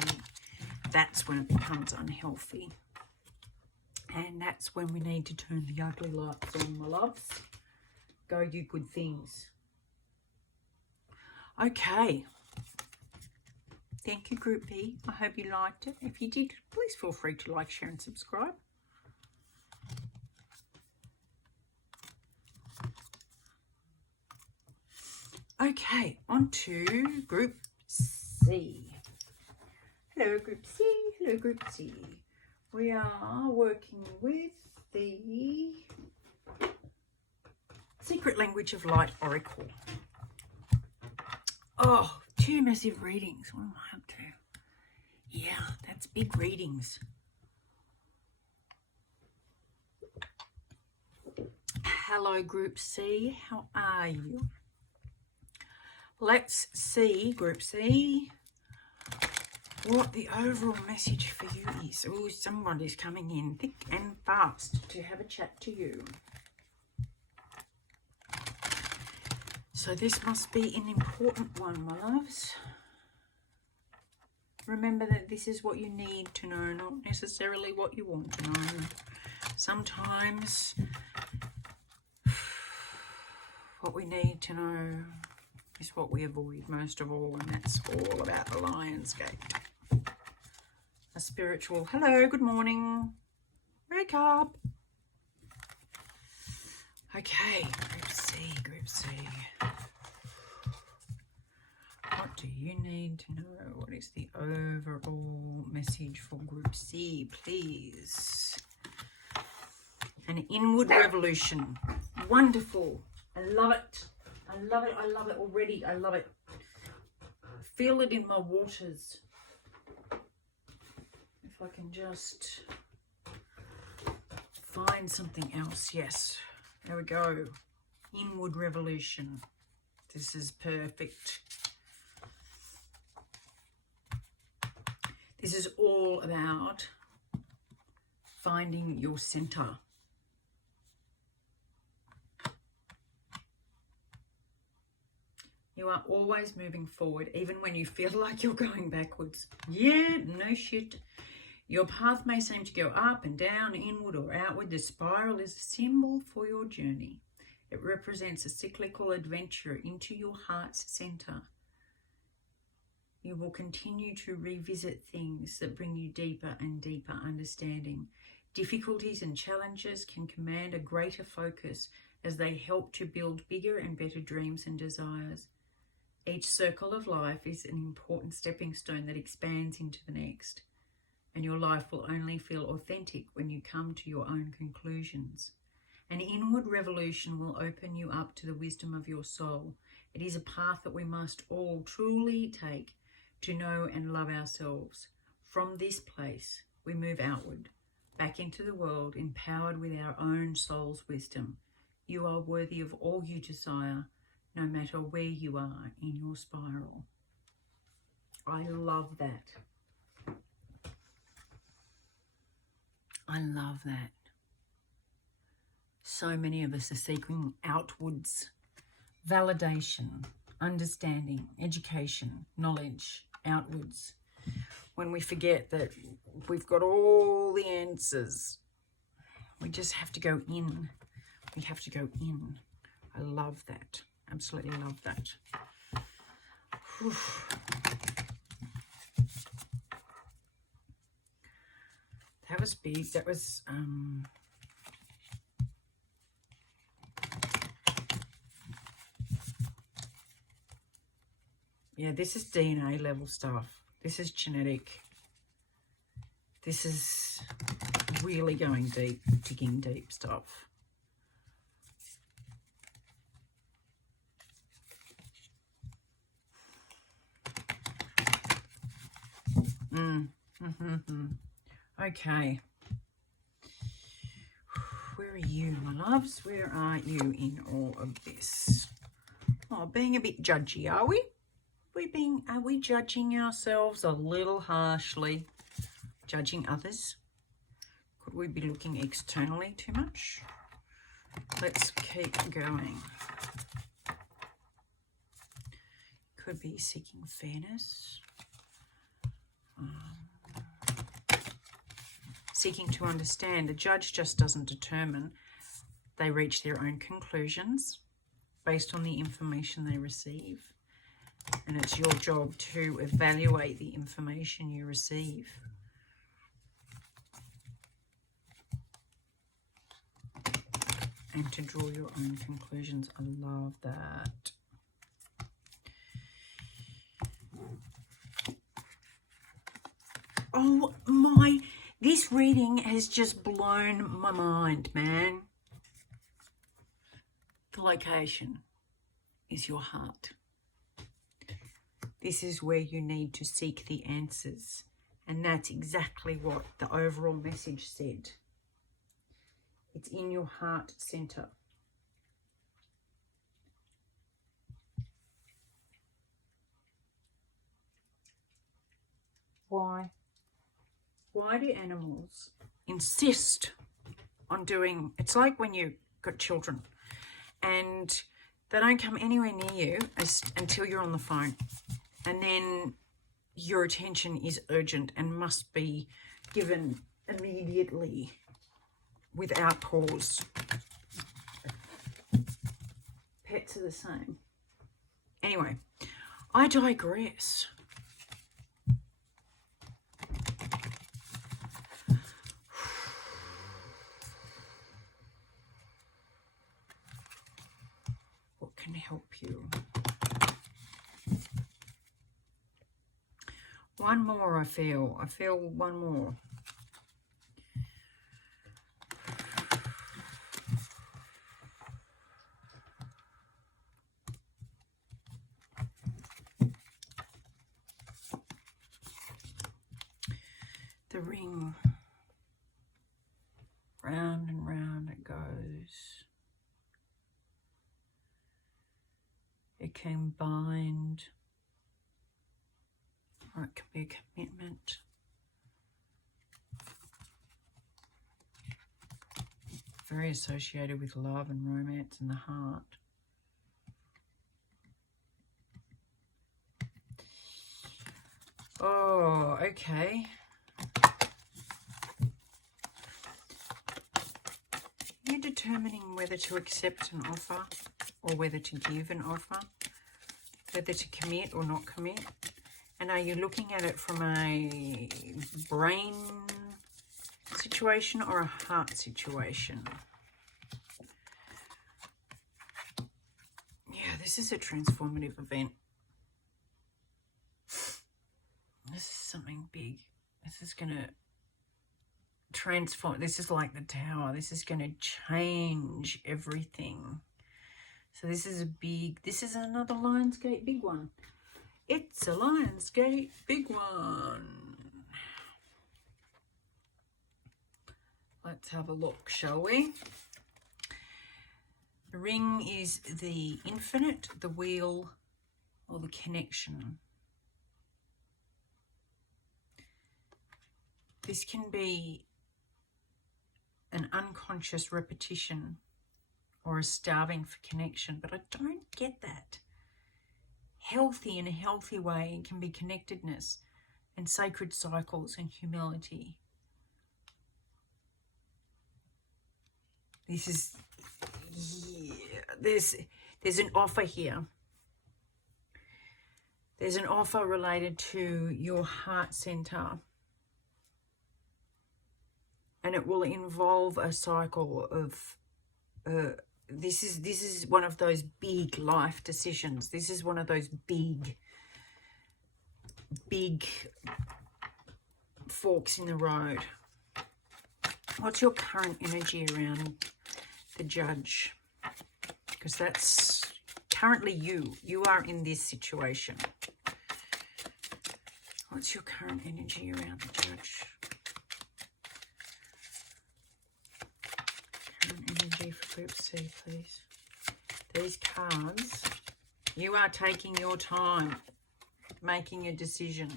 That's when it becomes unhealthy. And that's when we need to turn the ugly lights on, my loves. Go you good things. Okay. Thank you, Group B. I hope you liked it. If you did, please feel free to like, share and subscribe. Okay, on to Group C. Hello, Group C. Hello, Group C. We are working with the Secret Language of Light Oracle. Oh, 2 massive readings. What am I up to? Yeah, that's big readings. Hello, Group C. How are you? Let's see, Group C, what the overall message for you is. Oh, somebody's coming in thick and fast to have a chat to you. So this must be an important one, my loves. Remember that this is what you need to know, not necessarily what you want to know. Sometimes what we need to know is what we avoid most of all, and that's all about the Lion's Gate. A spiritual, hello, good morning, wake up. Okay, Group C, Group C. What do you need to know? What is the overall message for Group C, please? An inward revolution. Wonderful. I love it. I love it. I love it already. I love it. Feel it in my waters. If I can just find something else. Yes. There we go. Inward revolution. This is perfect. This is all about finding your center. You are always moving forward, even when you feel like you're going backwards. Yeah, no shit. Your path may seem to go up and down, inward or outward. The spiral is a symbol for your journey. It represents a cyclical adventure into your heart's center. You will continue to revisit things that bring you deeper and deeper understanding. Difficulties and challenges can command a greater focus as they help to build bigger and better dreams and desires. Each circle of life is an important stepping stone that expands into the next, and your life will only feel authentic when you come to your own conclusions. An inward revolution will open you up to the wisdom of your soul. It is a path that we must all truly take to know and love ourselves. From this place, we move outward, back into the world, empowered with our own soul's wisdom. You are worthy of all you desire, no matter where you are in your spiral. I love that. I love that. So many of us are seeking outwards validation, understanding, education, knowledge, outwards, when we forget that we've got all the answers. We just have to go in. We have to go in. I love that. Absolutely love that. Whew. That was big. That was yeah, this is DNA level stuff. This is genetic. This is really going deep, digging deep stuff. Okay. Where are you, my loves? Where are you in all of this? Oh, being a bit judgy, are we? Are we judging ourselves a little harshly? Judging others? Could we be looking externally too much? Let's keep going. Could be seeking fairness. Seeking to understand. The judge just doesn't determine. They reach their own conclusions based on the information they receive. And it's your job to evaluate the information you receive. And to draw your own conclusions. I love that. Oh my, this reading has just blown my mind, man. The location is your heart. This is where you need to seek the answers. And that's exactly what the overall message said. It's in your heart center. Why? Why do animals insist on doing... It's like when you've got children and they don't come anywhere near you until you're on the phone. And then your attention is urgent and must be given immediately without pause. Pets are the same. Anyway, I digress. What can help you? One more, I feel one more. The ring, round and round it goes. It can bind, or it can be a commitment. Very associated with love and romance and the heart. Oh, okay. You're determining whether to accept an offer or whether to give an offer, whether to commit or not commit. And are you looking at it from a brain situation or a heart situation? Yeah, this is a transformative event. This is something big. This is going to transform. This is like the tower. This is going to change everything. So this is another Lionsgate big one. It's a Lionsgate big one. Let's have a look, shall we? The ring is the infinite, the wheel, or the connection. This can be an unconscious repetition or a starving for connection, but I don't get that. Healthy, in a healthy way, can be connectedness and sacred cycles and humility. This is, yeah, there's an offer here. There's an offer related to your heart center. And it will involve a cycle of, this is one of those big life decisions. This is one of those big forks in the road. What's your current energy around the judge? Because that's currently you. You are in this situation. What's your current energy around the Judge? Current energy for Group C, please. These cards, you are taking your time, making a decision.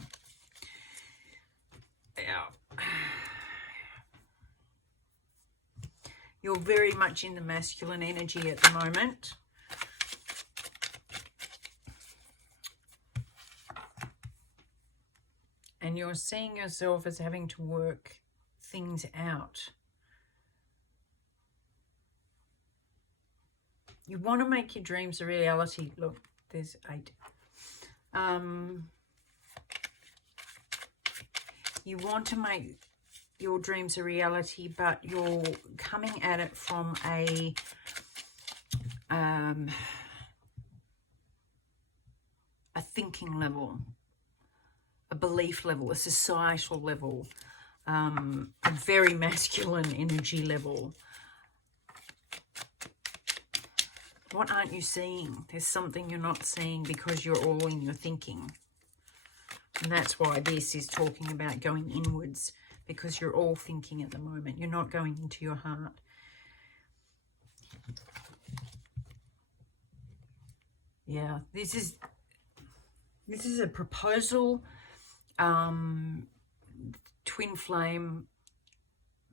Yeah. You're very much in the masculine energy at the moment. And you're seeing yourself as having to work things out. You want to make your dreams a reality. Look, there's 8. You want to make your dreams a reality, but you're coming at it from a thinking level, a belief level, a societal level, a very masculine energy level. What aren't you seeing? There's something you're not seeing because you're all in your thinking. And that's why this is talking about going inwards, because you're all thinking at the moment. You're not going into your heart. Yeah, this is a proposal, twin flame.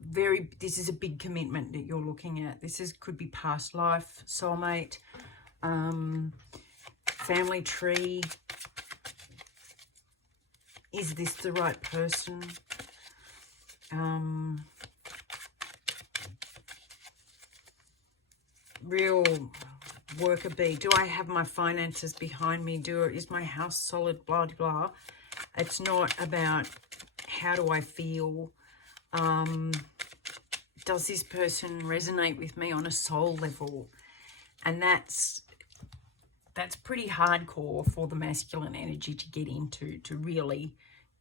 This is a big commitment that you're looking at. Could be past life, soulmate, family tree. Is this the right person? Real worker bee. Do I have my finances behind me? Is my house solid? Blah, blah. It's not about how do I feel. Does this person resonate with me on a soul level? And that's pretty hardcore for the masculine energy to get into, to really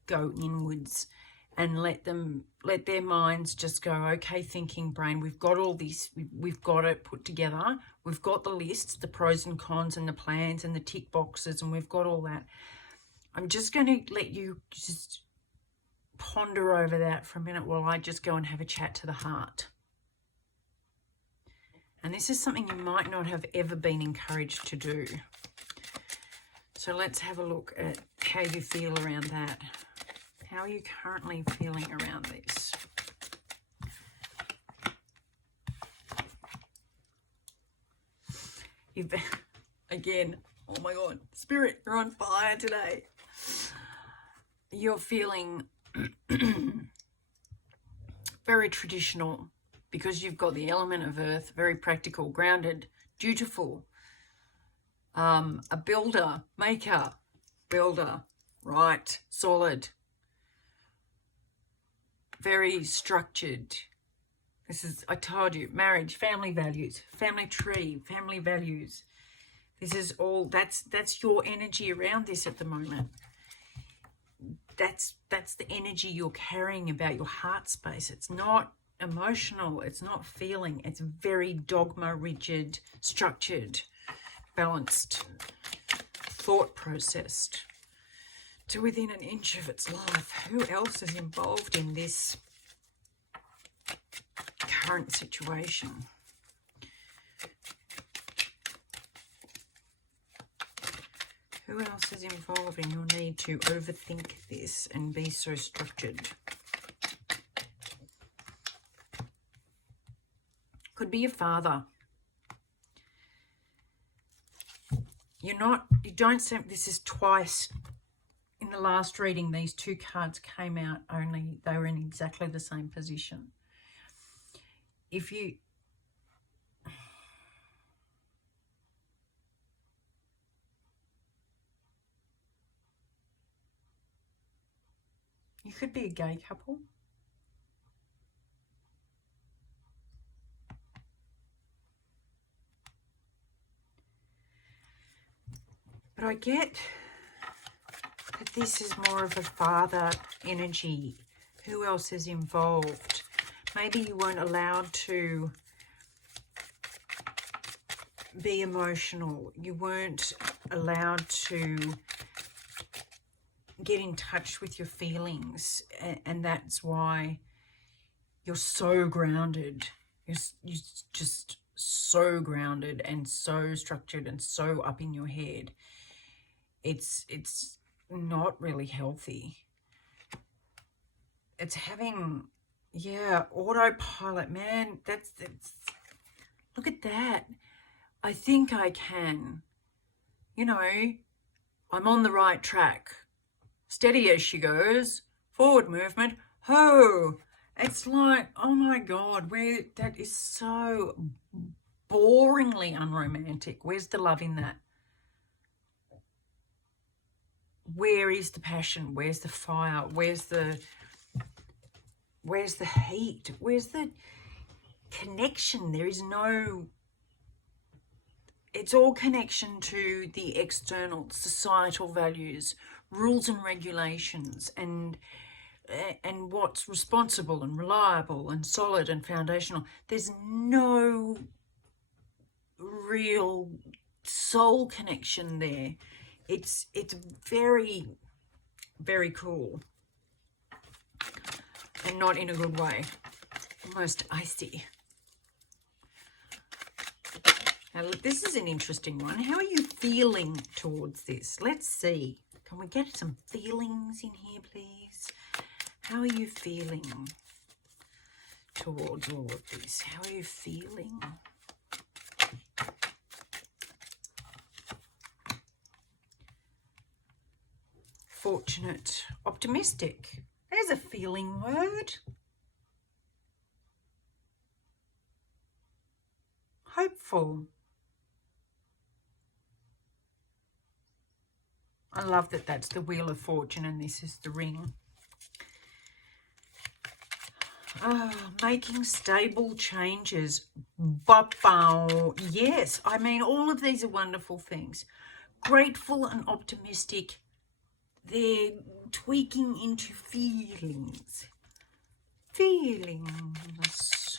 go inwards and let their minds just go, okay, thinking brain, we've got all this, we've got it put together, we've got the lists, the pros and cons and the plans and the tick boxes, and we've got all that. I'm just going to let you just ponder over that for a minute while I just go and have a chat to the heart. And this is something you might not have ever been encouraged to do. So let's have a look at how you feel around that. How are you currently feeling around this? Again, oh my God, Spirit, you're on fire today. You're feeling very traditional because you've got the element of earth, very practical, grounded, dutiful. A builder, maker, builder, right, solid, very structured. This is, I told you, marriage, family values, family tree, family values. This is all, that's your energy around this at the moment. That's the energy you're carrying about your heart space. It's not emotional, it's not feeling, it's very dogma, rigid, structured, balanced, thought processed to within an inch of its life. Who else is involved in this current situation? Who else is involved in your need to overthink this and be so structured? Could be your father. You don't say, this is twice. In the last reading, these two cards came out, only they were in exactly the same position. If you could be a gay couple. But I get that this is more of a father energy. Who else is involved? Maybe you weren't allowed to be emotional. You weren't allowed to get in touch with your feelings, and that's why you're so grounded. You're just so grounded and so structured and so up in your head. It's not really healthy. It's having, yeah, autopilot, man. That's look at that. I think I can. You know, I'm on the right track. Steady as she goes. Forward movement. Ho! It's like, oh my God, that is so boringly unromantic. Where's the love in that? Where is the passion? Where's the fire? Where's the heat? Where's the connection? There is no... It's all connection to the external societal values, rules and regulations, and what's responsible and reliable and solid and foundational. There's no real soul connection there. It's very, very cool, and not in a good way. Almost icy. Now, look, this is an interesting one. How are you feeling towards this? Let's see. Can we get some feelings in here, please? How are you feeling towards all of this? How are you feeling? Fortunate, optimistic. There's a feeling word. Hopeful. I love that that's the Wheel of Fortune and this is the ring. Making stable changes. Yes, I mean, all of these are wonderful things. Grateful and optimistic. They're tweaking into feelings. Feelings.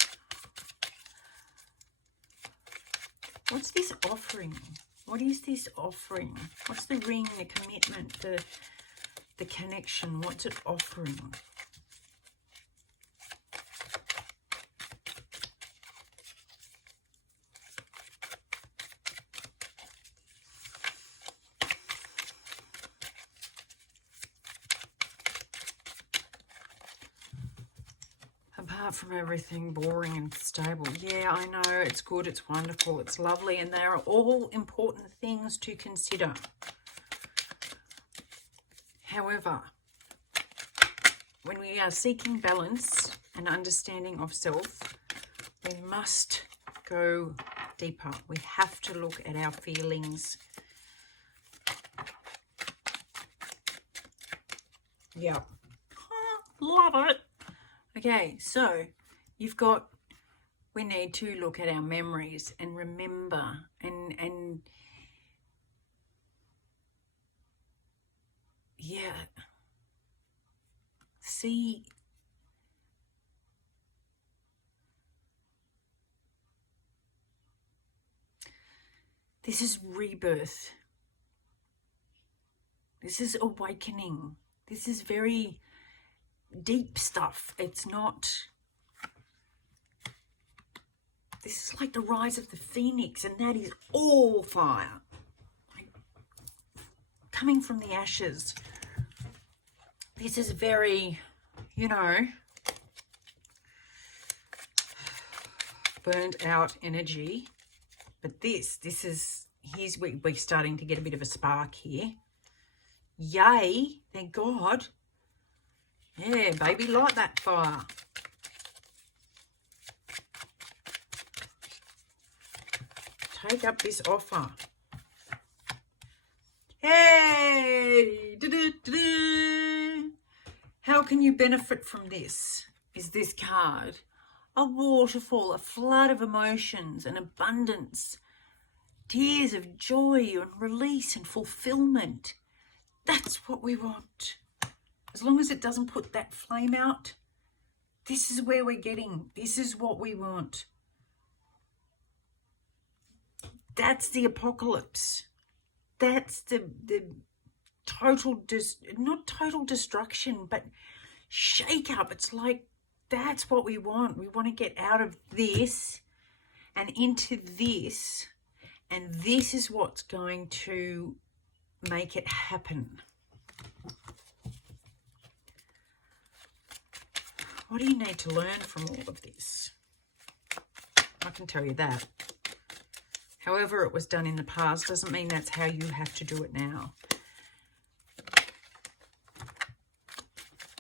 What's this offering? What is this offering? What's the ring, the commitment, the connection? What's it offering? Apart from everything boring and stable. Yeah, I know, it's good, it's wonderful, it's lovely, and they are all important things to consider. However, when we are seeking balance and understanding of self, we must go deeper. We have to look at our feelings. Yeah. Love it. Okay, so you've got, we need to look at our memories and remember and yeah, see, this is rebirth. This is awakening. This is very deep stuff. It's not, this is like the rise of the phoenix, and that is all fire, like coming from the ashes. This is very, you know, burned out energy, but this is, here's, we're starting to get a bit of a spark here. Yay, thank God. Yeah, baby, light that fire. Take up this offer. Hey! Da-da-da-da. How can you benefit from this? Is this card a waterfall, a flood of emotions and abundance, tears of joy and release and fulfillment? That's what we want. As long as it doesn't put that flame out, this is where we're getting. This is what we want. That's the apocalypse. That's the not total destruction, but shake up. It's like, that's what we want. We want to get out of this and into this, and this is what's going to make it happen. What do you need to learn from all of this? I can tell you that. However it was done in the past doesn't mean that's how you have to do it now.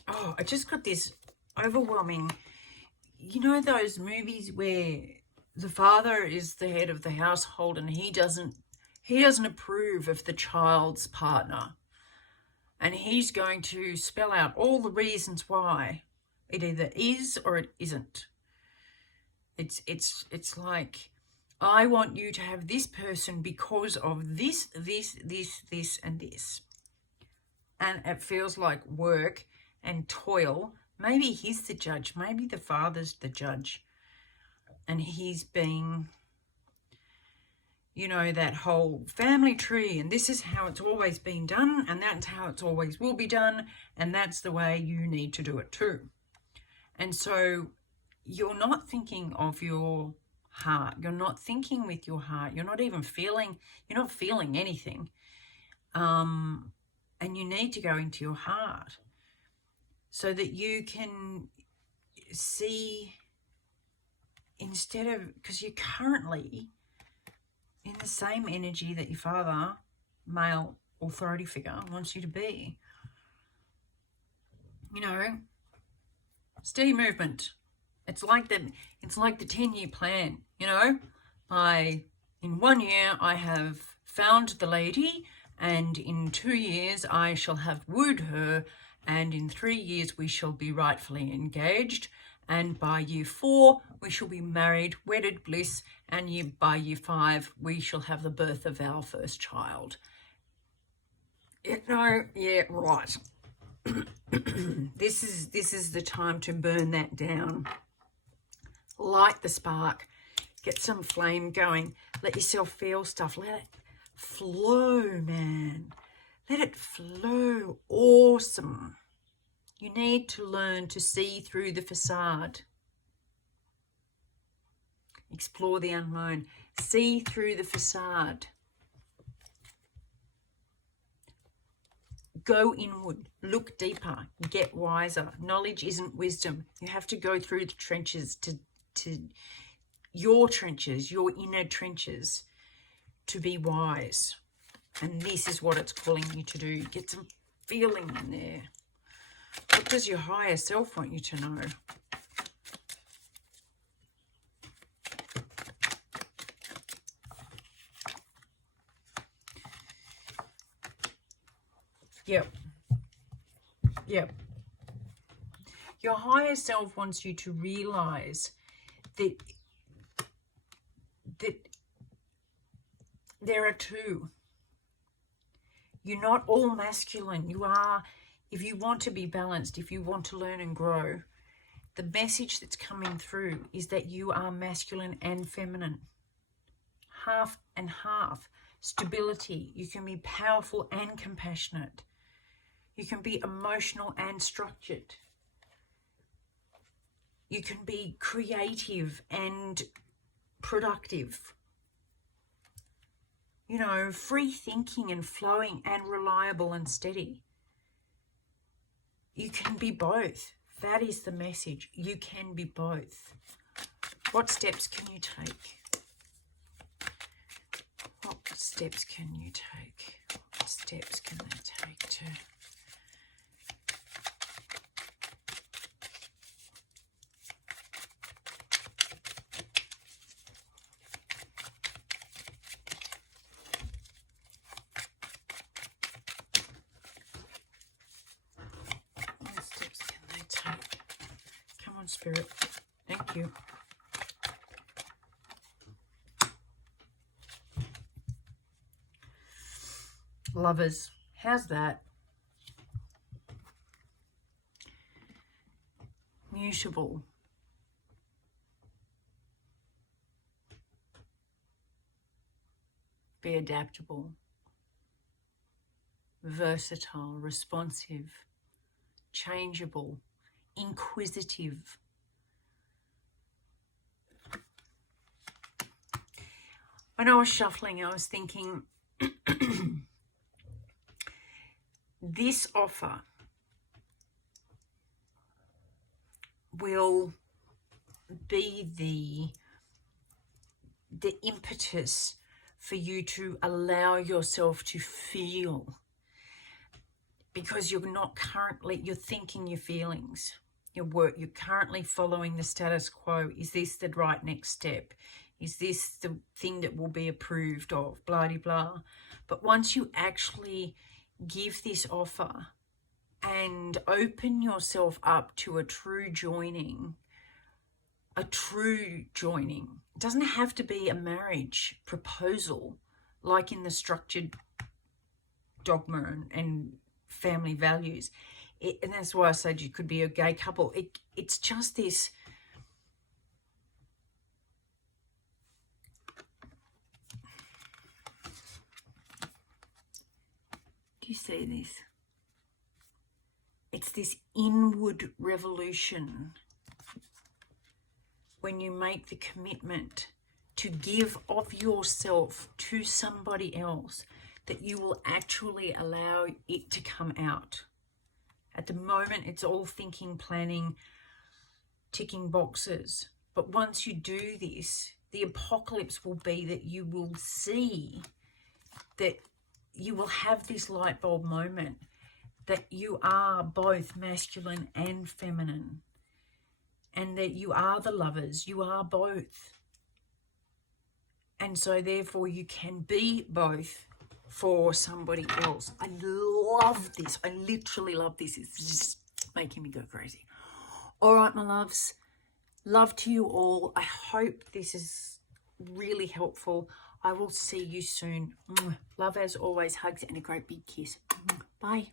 Oh, I just got this overwhelming, you know those movies where the father is the head of the household and he doesn't approve of the child's partner, and he's going to spell out all the reasons why it either is or it isn't. It's like, I want you to have this person because of this, and this. And it feels like work and toil. Maybe he's the judge. Maybe the father's the judge. And he's being, you know, that whole family tree. And this is how it's always been done. And that's how it always will be done. And that's the way you need to do it too. And so you're not thinking of your heart. You're not thinking with your heart. You're not even feeling, you're not feeling anything. And you need to go into your heart so that you can see, instead of, because you're currently in the same energy that your father, male authority figure, wants you to be. You know, steady movement. It's like the 10-year plan, you know. In 1 year I have found the lady, and in 2 years I shall have wooed her, and in 3 years we shall be rightfully engaged, and by year 4 we shall be married, wedded bliss, and by year 5 we shall have the birth of our first child. You know, yeah, right. This is the time to burn that down. Light the spark. Get some flame going. Let yourself feel stuff. Let it flow, man. Let it flow. Awesome. You need to learn to see through the facade. Explore the unknown. See through the facade. Go inward. Look deeper. Get wiser. Knowledge isn't wisdom. You have to go through the trenches to your trenches, your inner trenches, to be wise. And this is what it's calling you to do. Get some feeling in there. What does your higher self want you to know? Yep. Your higher self wants you to realize that there are two. You're not all masculine. You are, if you want to be balanced, if you want to learn and grow, the message that's coming through is that you are masculine and feminine. Half and half. Stability. You can be powerful and compassionate. You can be emotional and structured. You can be creative and productive. You know, free thinking and flowing and reliable and steady. You can be both. That is the message. You can be both. What steps can you take? What steps can you take? What steps can they take to... Spirit, thank you. Lovers, how's that? Mutable. Be adaptable. versatile, responsive, changeable, inquisitive. When I was shuffling, I was thinking this offer will be the impetus for you to allow yourself to feel, because you're thinking your feelings, your work, you're currently following the status quo. Is this the right next step? Is this the thing that will be approved of? Blah, blah, blah. But once you actually give this offer and open yourself up to a true joining, it doesn't have to be a marriage proposal like in the structured dogma and family values. And that's why I said you could be a gay couple. It's just this. Do you see this? It's this inward revolution when you make the commitment to give of yourself to somebody else, that you will actually allow it to come out. At the moment, it's all thinking, planning, ticking boxes. But once you do this, the apocalypse will be that you will see that you will have this light bulb moment that you are both masculine and feminine, and that you are the lovers, you are both. And so therefore you can be both for somebody else. I love this. I literally love this. It's just making me go crazy. All right, my loves. Love to you all. I hope this is really helpful. I will see you soon. Love as always. Hugs and a great big kiss. Bye.